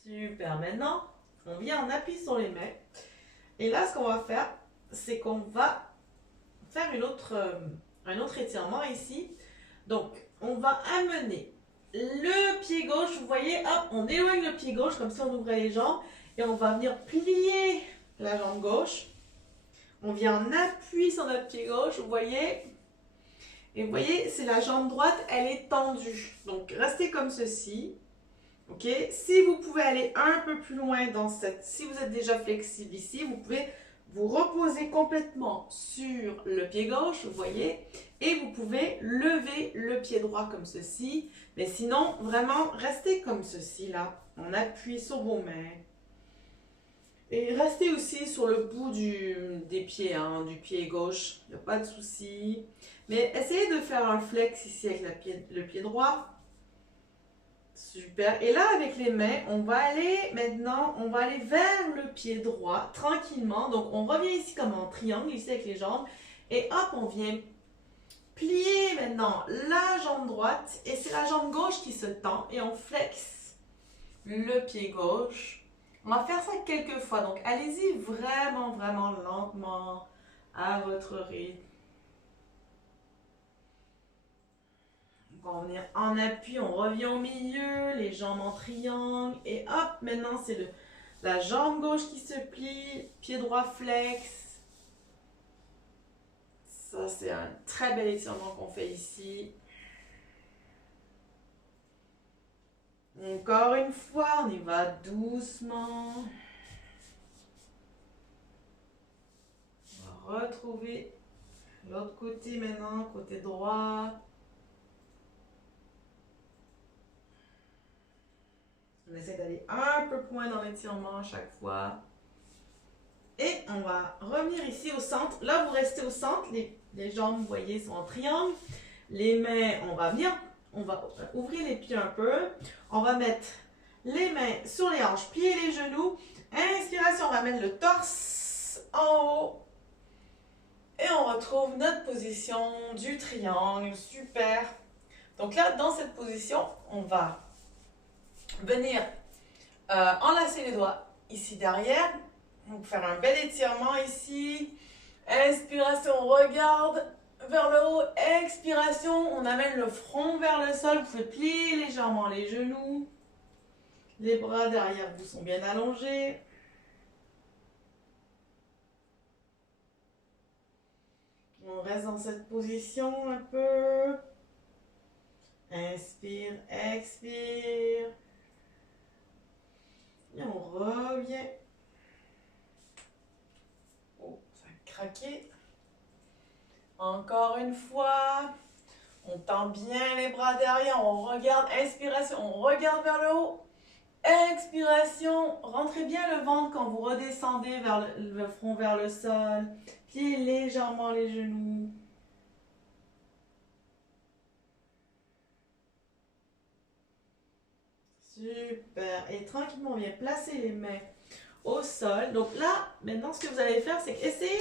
Super. Maintenant, on vient en appui sur les mains. Et là, ce qu'on va faire, c'est qu'on va faire un autre étirement ici. Donc, on va amener le pied gauche. Vous voyez, hop, on éloigne le pied gauche, comme si on ouvrait les jambes. Et on va venir plier la jambe gauche. On vient en appui sur notre pied gauche, vous voyez. Et vous voyez, c'est la jambe droite, elle est tendue. Donc, restez comme ceci. Ok? Si vous pouvez aller un peu plus loin dans si vous êtes déjà flexible ici, vous pouvez vous reposer complètement sur le pied gauche, vous voyez. Et vous pouvez lever le pied droit comme ceci. Mais sinon, vraiment, restez comme ceci, là. On appuie sur vos mains. Et restez aussi sur le bout des pieds, hein, du pied gauche. Il n'y a pas de souci. Mais essayez de faire un flex ici avec le pied droit. Super. Et là, avec les mains, on va aller maintenant, on va aller vers le pied droit, tranquillement. Donc, on revient ici comme en triangle, ici avec les jambes. Et hop, on vient plier maintenant la jambe droite. Et c'est la jambe gauche qui se tend. Et on flex le pied gauche. On va faire ça quelques fois. Donc, allez-y vraiment, vraiment lentement, à votre rythme. On va venir en appui, on revient au milieu, les jambes en triangle. Et hop, maintenant c'est la jambe gauche qui se plie, pied droit flex. Ça, c'est un très bel étirement qu'on fait ici. Encore une fois, on y va doucement. On va retrouver l'autre côté maintenant, côté droit. On essaie d'aller un peu plus loin dans l'étirement à chaque fois. Et on va revenir ici au centre. Là, vous restez au centre. Les jambes, vous voyez, sont en triangle. Les mains, on va ouvrir les pieds un peu. On va mettre les mains sur les hanches, plier les genoux. Inspiration, on va mettre le torse en haut. Et on retrouve notre position du triangle. Super. Donc là, dans cette position, on va venir enlacer les doigts ici derrière. Donc faire un bel étirement ici. Inspiration, on regarde vers le haut. Expiration, on amène le front vers le sol. Vous pouvez plier légèrement les genoux. Les bras derrière vous sont bien allongés. On reste dans cette position un peu. Inspire, expire. Et on revient. Oh, ça a craqué. Encore une fois. On tend bien les bras derrière. On regarde. Inspiration. On regarde vers le haut. Expiration. Rentrez bien le ventre quand vous redescendez vers le front vers le sol. Pliez légèrement les genoux. Super. Et tranquillement, on vient placer les mains au sol. Donc là, maintenant, ce que vous allez faire, c'est essayer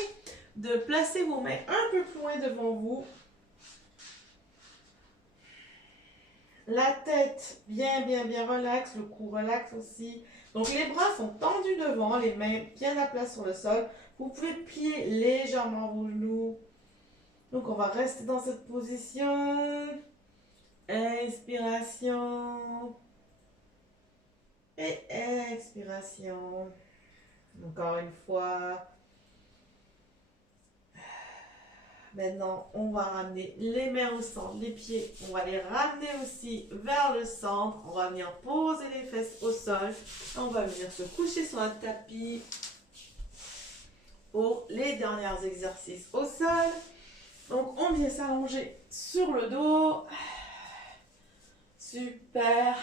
de placer vos mains un peu plus loin devant vous. La tête bien relaxe, le cou relaxe aussi. Donc les bras sont tendus devant, les mains bien à plat sur le sol. Vous pouvez plier légèrement vos genoux. Donc on va rester dans cette position. Inspiration. Et expiration. Encore une fois. Maintenant, on va ramener les mains au centre, les pieds, on va les ramener aussi vers le centre. On va venir poser les fesses au sol. On va venir se coucher sur un tapis pour les derniers exercices au sol. Donc, on vient s'allonger sur le dos. Super.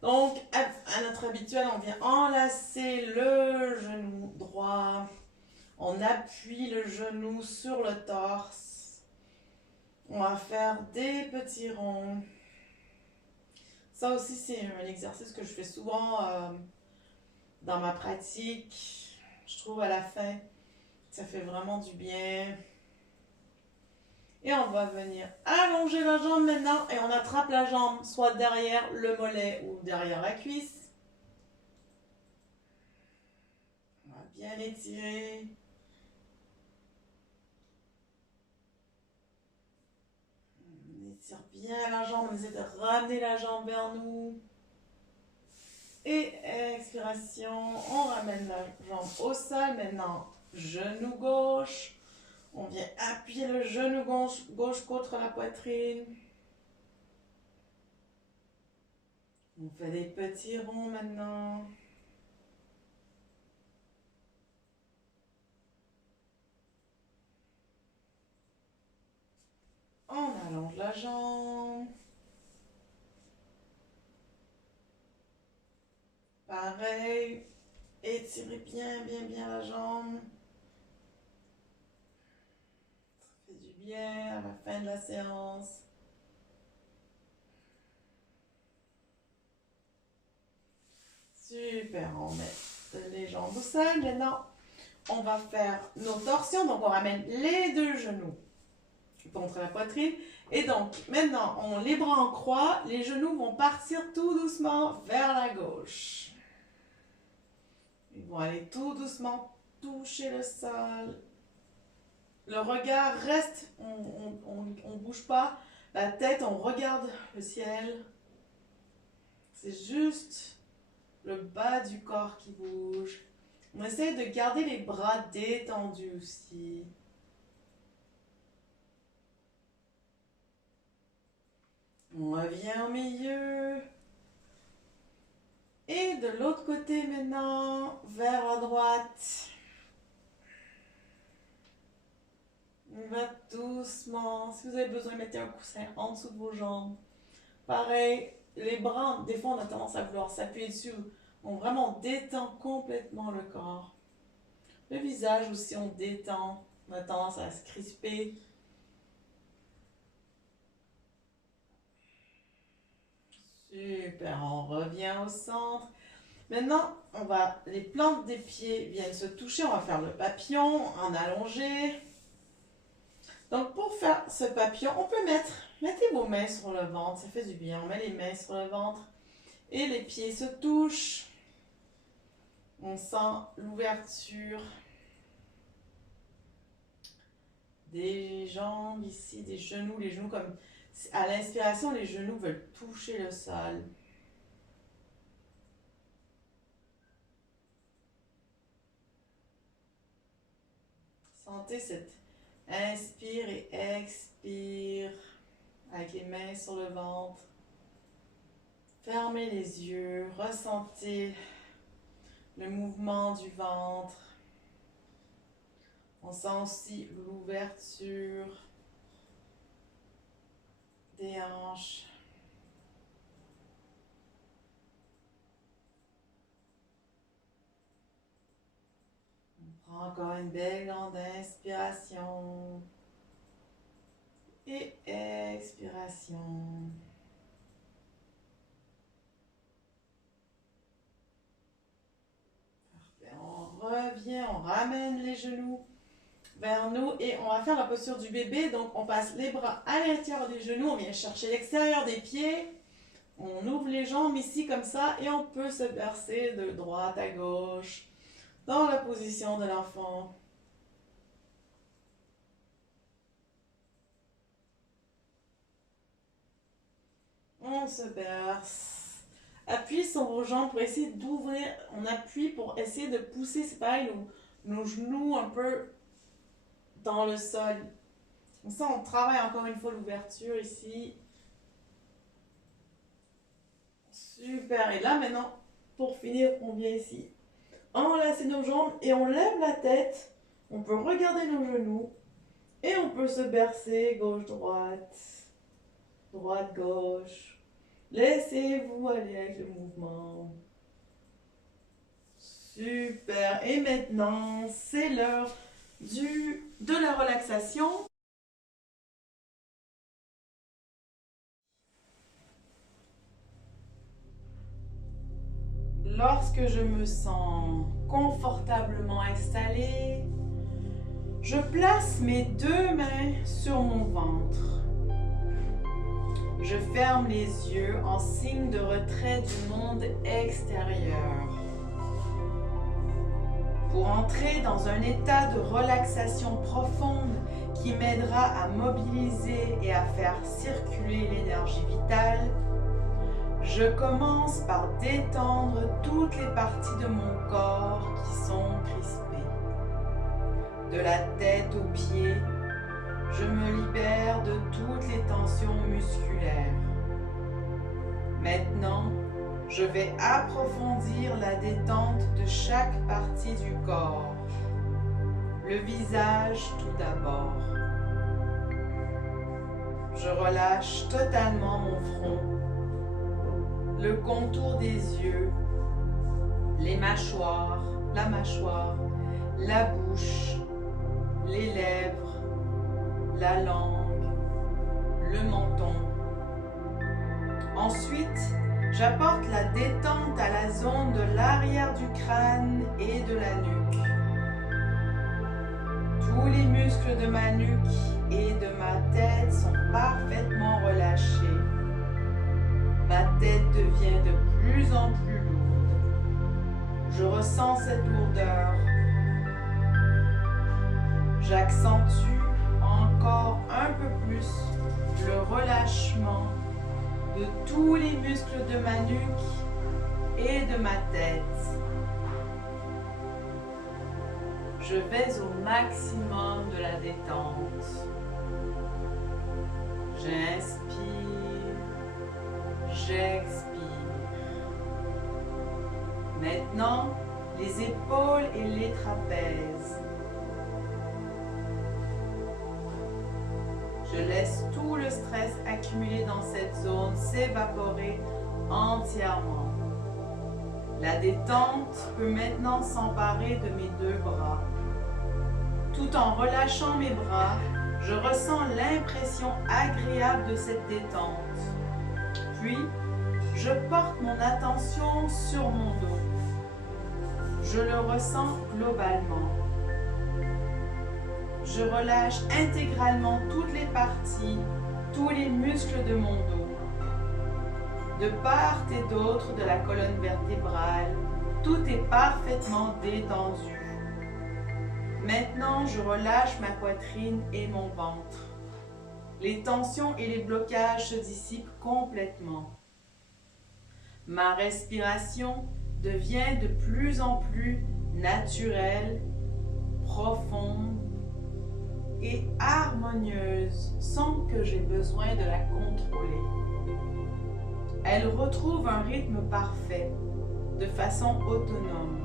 Donc, à notre habituel, on vient enlacer le genou droit. On appuie le genou sur le torse. On va faire des petits ronds. Ça aussi, c'est un exercice que je fais souvent dans ma pratique. Je trouve à la fin, ça fait vraiment du bien. Et on va venir allonger la jambe maintenant et on attrape la jambe soit derrière le mollet ou derrière la cuisse. On va bien étirer. On étire bien la jambe, on essaie de ramener la jambe vers nous. Et expiration, on ramène la jambe au sol. Maintenant, genou gauche. On vient appuyer le genou gauche contre la poitrine. On fait des petits ronds maintenant. On allonge la jambe. Pareil. Étirez bien la jambe. Ça fait du bien à la fin de la séance. Super, on met les jambes au sol. Maintenant, on va faire nos torsions. Donc, on ramène les deux genoux contre la poitrine. Et donc, maintenant, on les bras en croix. Les genoux vont partir tout doucement vers la gauche. Ils vont aller tout doucement toucher le sol. Le regard reste, on bouge pas. La tête, on regarde le ciel. C'est juste le bas du corps qui bouge. On essaie de garder les bras détendus aussi. On revient au milieu. Et de l'autre côté maintenant, vers la droite. On va doucement. Si vous avez besoin, mettez un coussin en dessous de vos jambes. Pareil, les bras, des fois on a tendance à vouloir s'appuyer dessus. On vraiment détend complètement le corps. Le visage aussi, on détend. On a tendance à se crisper. Super, on revient au centre. Maintenant, les plantes des pieds viennent se toucher. On va faire le papillon en allongé. Donc, pour faire ce papillon, on peut mettez vos mains sur le ventre. Ça fait du bien. On met les mains sur le ventre et les pieds se touchent. On sent l'ouverture des jambes ici, des genoux. Les genoux comme à l'inspiration, les genoux veulent toucher le sol. Sentez cette inspire et expire avec les mains sur le ventre. Fermez les yeux, ressentez le mouvement du ventre. On sent aussi l'ouverture des hanches. On prend encore une belle grande inspiration et expiration. revient, on ramène les genoux vers nous et on va faire la posture du bébé. Donc on passe les bras à l'intérieur des genoux, on vient chercher l'extérieur des pieds. On ouvre les jambes ici comme ça et on peut se bercer de droite à gauche dans la position de l'enfant. On se berce. Appuie sur vos jambes pour essayer d'ouvrir. On appuie pour essayer de pousser, c'est pareil, nos genoux un peu dans le sol. Comme ça, on travaille encore une fois l'ouverture ici. Super. Et là, maintenant, pour finir, on vient ici. Enlacer nos jambes et on lève la tête. On peut regarder nos genoux. Et on peut se bercer gauche-droite. Droite-gauche. Laissez-vous aller avec le mouvement. Super. Et maintenant, c'est l'heure de la relaxation. Lorsque je me sens confortablement installée, je place mes deux mains sur mon ventre. Je ferme les yeux en signe de retrait du monde extérieur. Pour entrer dans un état de relaxation profonde qui m'aidera à mobiliser et à faire circuler l'énergie vitale, je commence par détendre toutes les parties de mon corps qui sont crispées. De la tête aux pieds, je me libère de toutes les tensions musculaires. Maintenant, je vais approfondir la détente de chaque partie du corps. Le visage tout d'abord. Je relâche totalement mon front, le contour des yeux, les mâchoires, la bouche, les lèvres, la langue, le menton. Ensuite, j'apporte la détente à la zone de l'arrière du crâne et de la nuque. Tous les muscles de ma nuque et de ma tête sont parfaitement relâchés. Ma tête devient de plus en plus lourde. Je ressens cette lourdeur. J'accentue encore un peu plus le relâchement de tous les muscles de ma nuque et de ma tête. Je vais au maximum de la détente. J'inspire, j'expire. Maintenant, les épaules et les trapèzes. Je laisse tout le stress accumulé dans cette zone s'évaporer entièrement. La détente peut maintenant s'emparer de mes deux bras. Tout en relâchant mes bras, je ressens l'impression agréable de cette détente. Puis, je porte mon attention sur mon dos. Je le ressens globalement. Je relâche intégralement toutes les parties, tous les muscles de mon dos. De part et d'autre de la colonne vertébrale, tout est parfaitement détendu. Maintenant, je relâche ma poitrine et mon ventre. Les tensions et les blocages se dissipent complètement. Ma respiration devient de plus en plus naturelle, profonde et harmonieuse sans que j'aie besoin de la contrôler. Elle retrouve un rythme parfait, de façon autonome.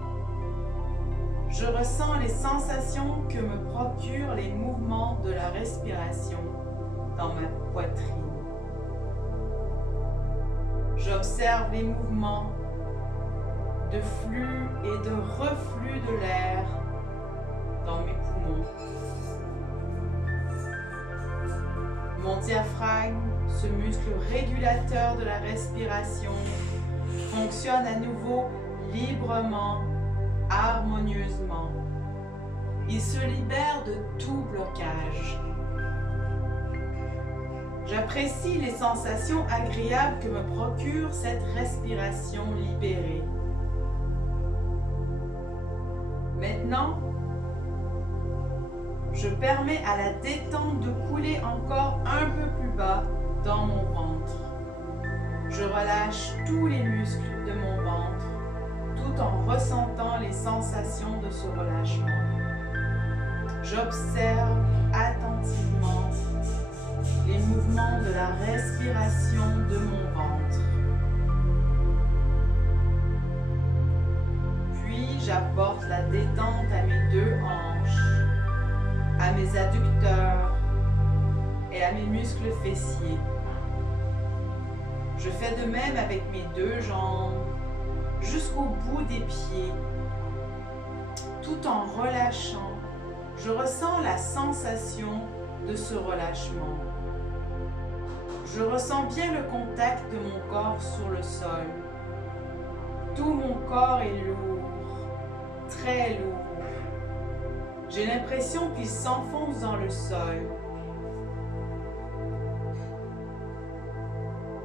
Je ressens les sensations que me procurent les mouvements de la respiration dans ma poitrine. J'observe les mouvements de flux et de reflux de l'air dans mes poumons. Mon diaphragme, ce muscle régulateur de la respiration, fonctionne à nouveau librement, harmonieusement. Il se libère de tout blocage. J'apprécie les sensations agréables que me procure cette respiration libérée. Maintenant, je permets à la détente de couler encore un peu plus bas dans mon ventre. Je relâche tous les muscles de mon ventre tout en ressentant les sensations de ce relâchement. J'observe attentivement les mouvements de la respiration de mon ventre. Puis j'apporte la détente à mes deux hanches, à mes adducteurs et à mes muscles fessiers. Je fais de même avec mes deux jambes jusqu'au bout des pieds. Tout en relâchant, je ressens la sensation de ce relâchement. Je ressens bien le contact de mon corps sur le sol. Tout mon corps est lourd, très lourd. J'ai l'impression qu'il s'enfonce dans le sol.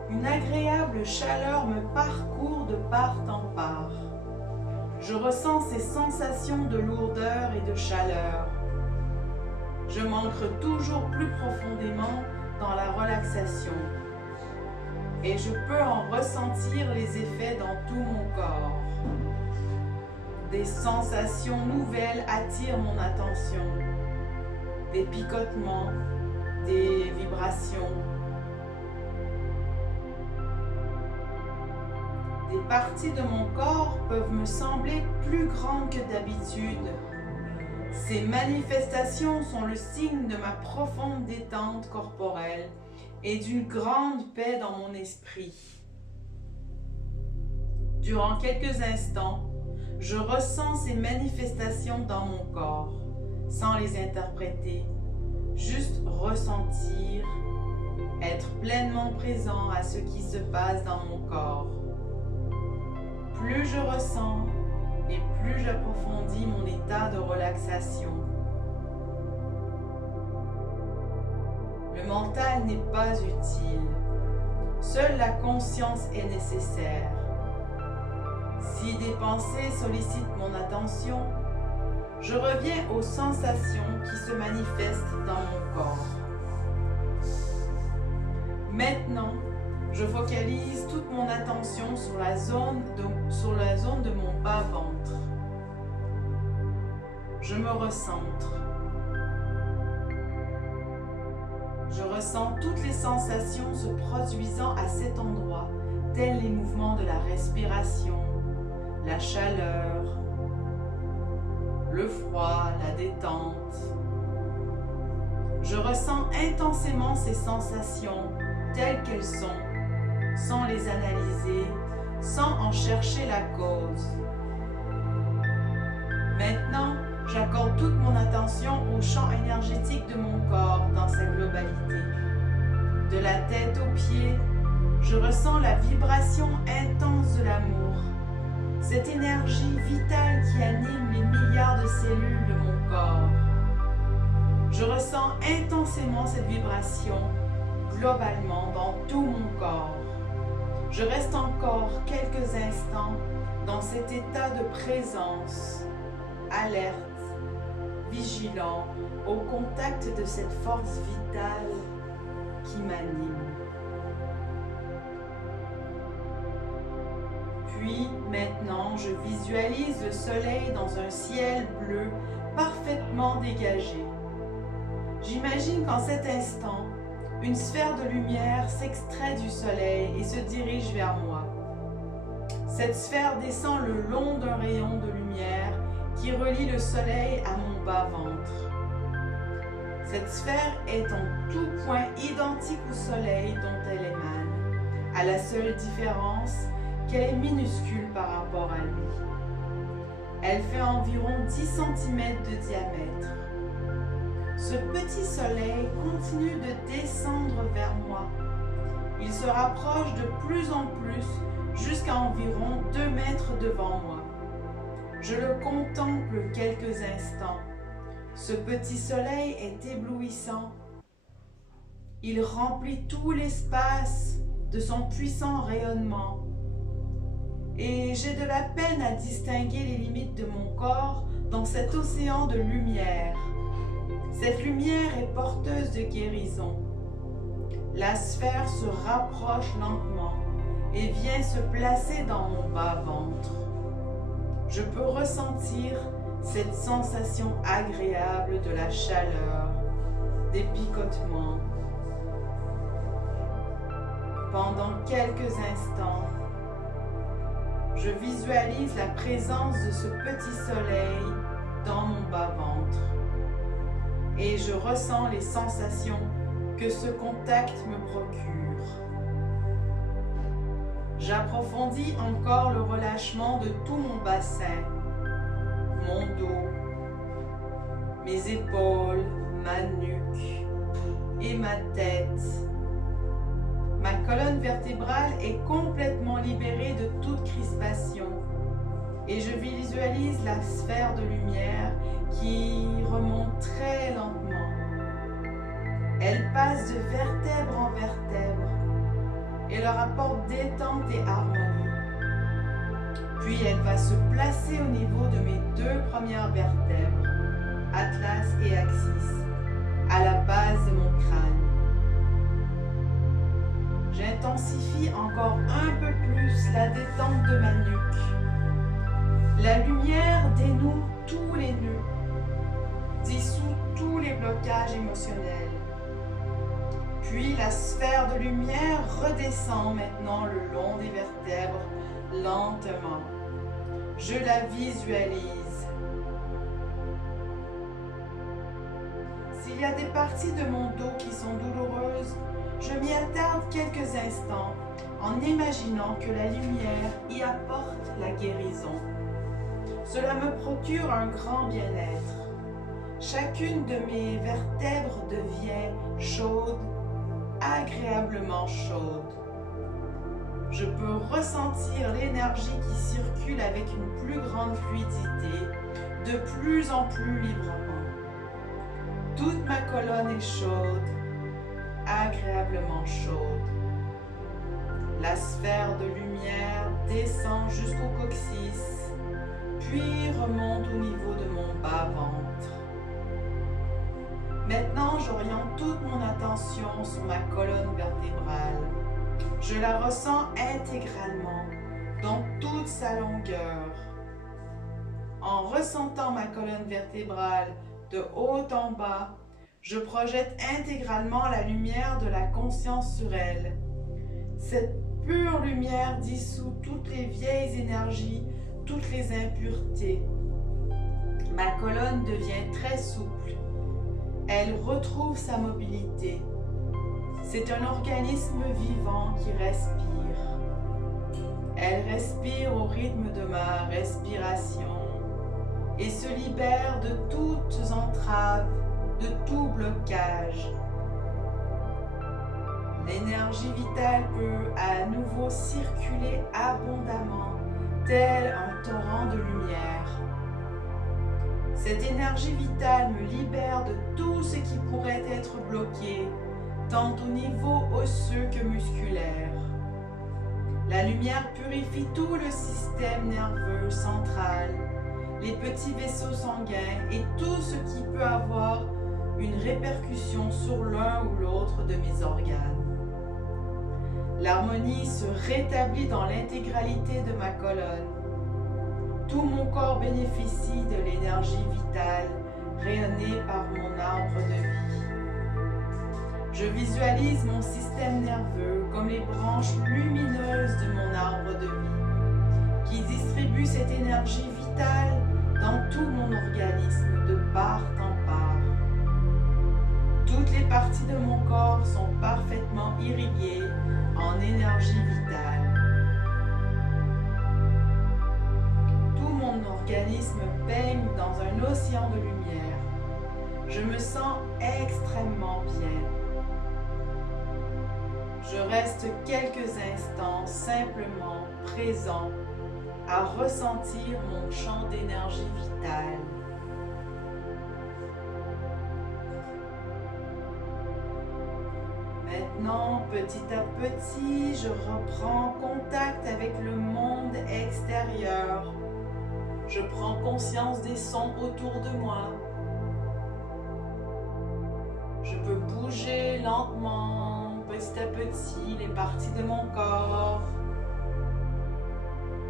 Une agréable chaleur me parcourt de part en part. Je ressens ces sensations de lourdeur et de chaleur. Je m'ancre toujours plus profondément dans la relaxation et je peux en ressentir les effets dans tout mon corps. Des sensations nouvelles attirent mon attention, des picotements, des vibrations. Des parties de mon corps peuvent me sembler plus grandes que d'habitude. Ces manifestations sont le signe de ma profonde détente corporelle et d'une grande paix dans mon esprit. Durant quelques instants, je ressens ces manifestations dans mon corps, sans les interpréter, juste ressentir, être pleinement présent à ce qui se passe dans mon corps. Plus je ressens et plus j'approfondis mon état de relaxation. Le mental n'est pas utile. Seule la conscience est nécessaire. Si des pensées sollicitent mon attention, je reviens aux sensations qui se manifestent dans mon corps. Maintenant, je focalise toute mon attention sur la zone de mon bas-ventre. Je me recentre. Je ressens toutes les sensations se produisant à cet endroit, tels les mouvements de la respiration, la chaleur, le froid, la détente. Je ressens intensément ces sensations telles qu'elles sont, sans les analyser, sans en chercher la cause. Maintenant, j'accorde toute mon attention au champ énergétique de mon corps dans sa globalité. De la tête aux pieds, je ressens la vibration intense de l'amour, cette énergie vitale qui anime les milliards de cellules de mon corps. Je ressens intensément cette vibration globalement dans tout mon corps. Je reste encore quelques instants dans cet état de présence, alerte, vigilant, au contact de cette force vitale qui m'anime. Puis, maintenant, je visualise le soleil dans un ciel bleu parfaitement dégagé. J'imagine qu'en cet instant, une sphère de lumière s'extrait du soleil et se dirige vers moi. Cette sphère descend le long d'un rayon de lumière qui relie le soleil à mon bas-ventre. Cette sphère est en tout point identique au soleil dont elle émane, à la seule différence qu'elle est minuscule par rapport à lui. Elle fait environ 10 cm de diamètre. Ce petit soleil continue de descendre vers moi. Il se rapproche de plus en plus jusqu'à environ 2 mètres devant moi. Je le contemple quelques instants. Ce petit soleil est éblouissant. Il remplit tout l'espace de son puissant rayonnement. Et j'ai de la peine à distinguer les limites de mon corps dans cet océan de lumière. Cette lumière est porteuse de guérison. La sphère se rapproche lentement et vient se placer dans mon bas-ventre. Je peux ressentir cette sensation agréable de la chaleur, des picotements. Pendant quelques instants, je visualise la présence de ce petit soleil dans mon bas-ventre et je ressens les sensations que ce contact me procure. J'approfondis encore le relâchement de tout mon bassin, mon dos, mes épaules, ma nuque et ma tête. Ma colonne vertébrale est complètement libérée de toute crispation et je visualise la sphère de lumière qui remonte très lentement. Elle passe de vertèbre en vertèbre et leur apporte détente et harmonie. Puis elle va se placer au niveau de mes deux premières vertèbres, atlas et axis, à la base de mon crâne. J'intensifie encore un peu plus la détente de ma nuque. La lumière dénoue tous les nœuds, dissout tous les blocages émotionnels. Puis la sphère de lumière redescend maintenant le long des vertèbres, lentement. Je la visualise. S'il y a des parties de mon dos qui sont douloureuses, je m'y attarde quelques instants en imaginant que la lumière y apporte la guérison. Cela me procure un grand bien-être. Chacune de mes vertèbres devient chaude, agréablement chaude. Je peux ressentir l'énergie qui circule avec une plus grande fluidité, de plus en plus librement. Toute ma colonne est chaude, agréablement chaude. La sphère de lumière descend jusqu'au coccyx, puis remonte au niveau de mon bas-ventre. Maintenant, j'oriente toute mon attention sur ma colonne vertébrale. Je la ressens intégralement, dans toute sa longueur. En ressentant ma colonne vertébrale de haut en bas, je projette intégralement la lumière de la conscience sur elle. Cette pure lumière dissout toutes les vieilles énergies, toutes les impuretés. Ma colonne devient très souple. Elle retrouve sa mobilité. C'est un organisme vivant qui respire. Elle respire au rythme de ma respiration et se libère de toutes entraves, de tout blocage. L'énergie vitale peut à nouveau circuler abondamment, tel un torrent de lumière. Cette énergie vitale me libère de tout ce qui pourrait être bloqué, tant au niveau osseux que musculaire. La lumière purifie tout le système nerveux central, les petits vaisseaux sanguins et tout ce qui peut avoir une répercussion sur l'un ou l'autre de mes organes. L'harmonie se rétablit dans l'intégralité de ma colonne. Tout mon corps bénéficie de l'énergie vitale rayonnée par mon arbre de vie. Je visualise mon système nerveux comme les branches lumineuses de mon arbre de vie, qui distribue cette énergie vitale dans tout mon organisme de part en part. Toutes les parties de mon corps sont parfaitement irriguées en énergie vitale. Tout mon organisme baigne dans un océan de lumière. Je me sens extrêmement bien. Je reste quelques instants simplement présent à ressentir mon champ d'énergie vitale. Maintenant, petit à petit, je reprends contact avec le monde extérieur. Je prends conscience des sons autour de moi. Je peux bouger lentement, petit à petit, les parties de mon corps.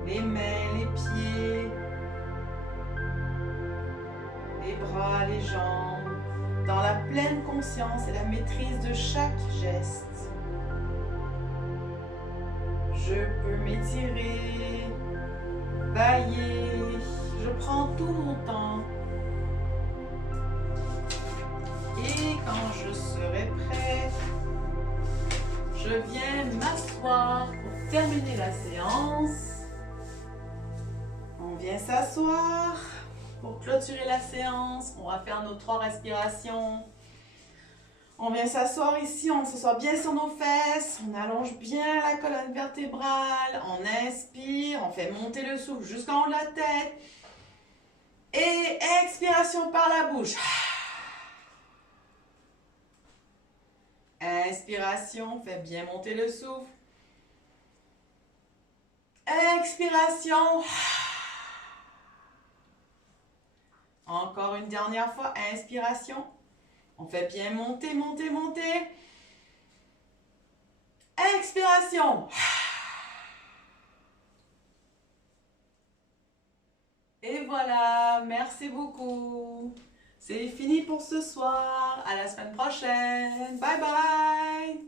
Les mains, les pieds, les bras, les jambes, dans la pleine conscience et la maîtrise de chaque geste. Je peux m'étirer, bailler, je prends tout mon temps. Et quand je serai prête, je viens m'asseoir pour terminer la séance. On vient s'asseoir pour clôturer la séance. On va faire nos 3 respirations. On vient s'asseoir ici, on s'assoit bien sur nos fesses, on allonge bien la colonne vertébrale, on inspire, on fait monter le souffle jusqu'en haut de la tête. Et expiration par la bouche. Inspiration, fait bien monter le souffle. Expiration. Encore une dernière fois, inspiration. On fait bien monter, monter, monter. Expiration. Et voilà, merci beaucoup. C'est fini pour ce soir. À la semaine prochaine. Bye bye.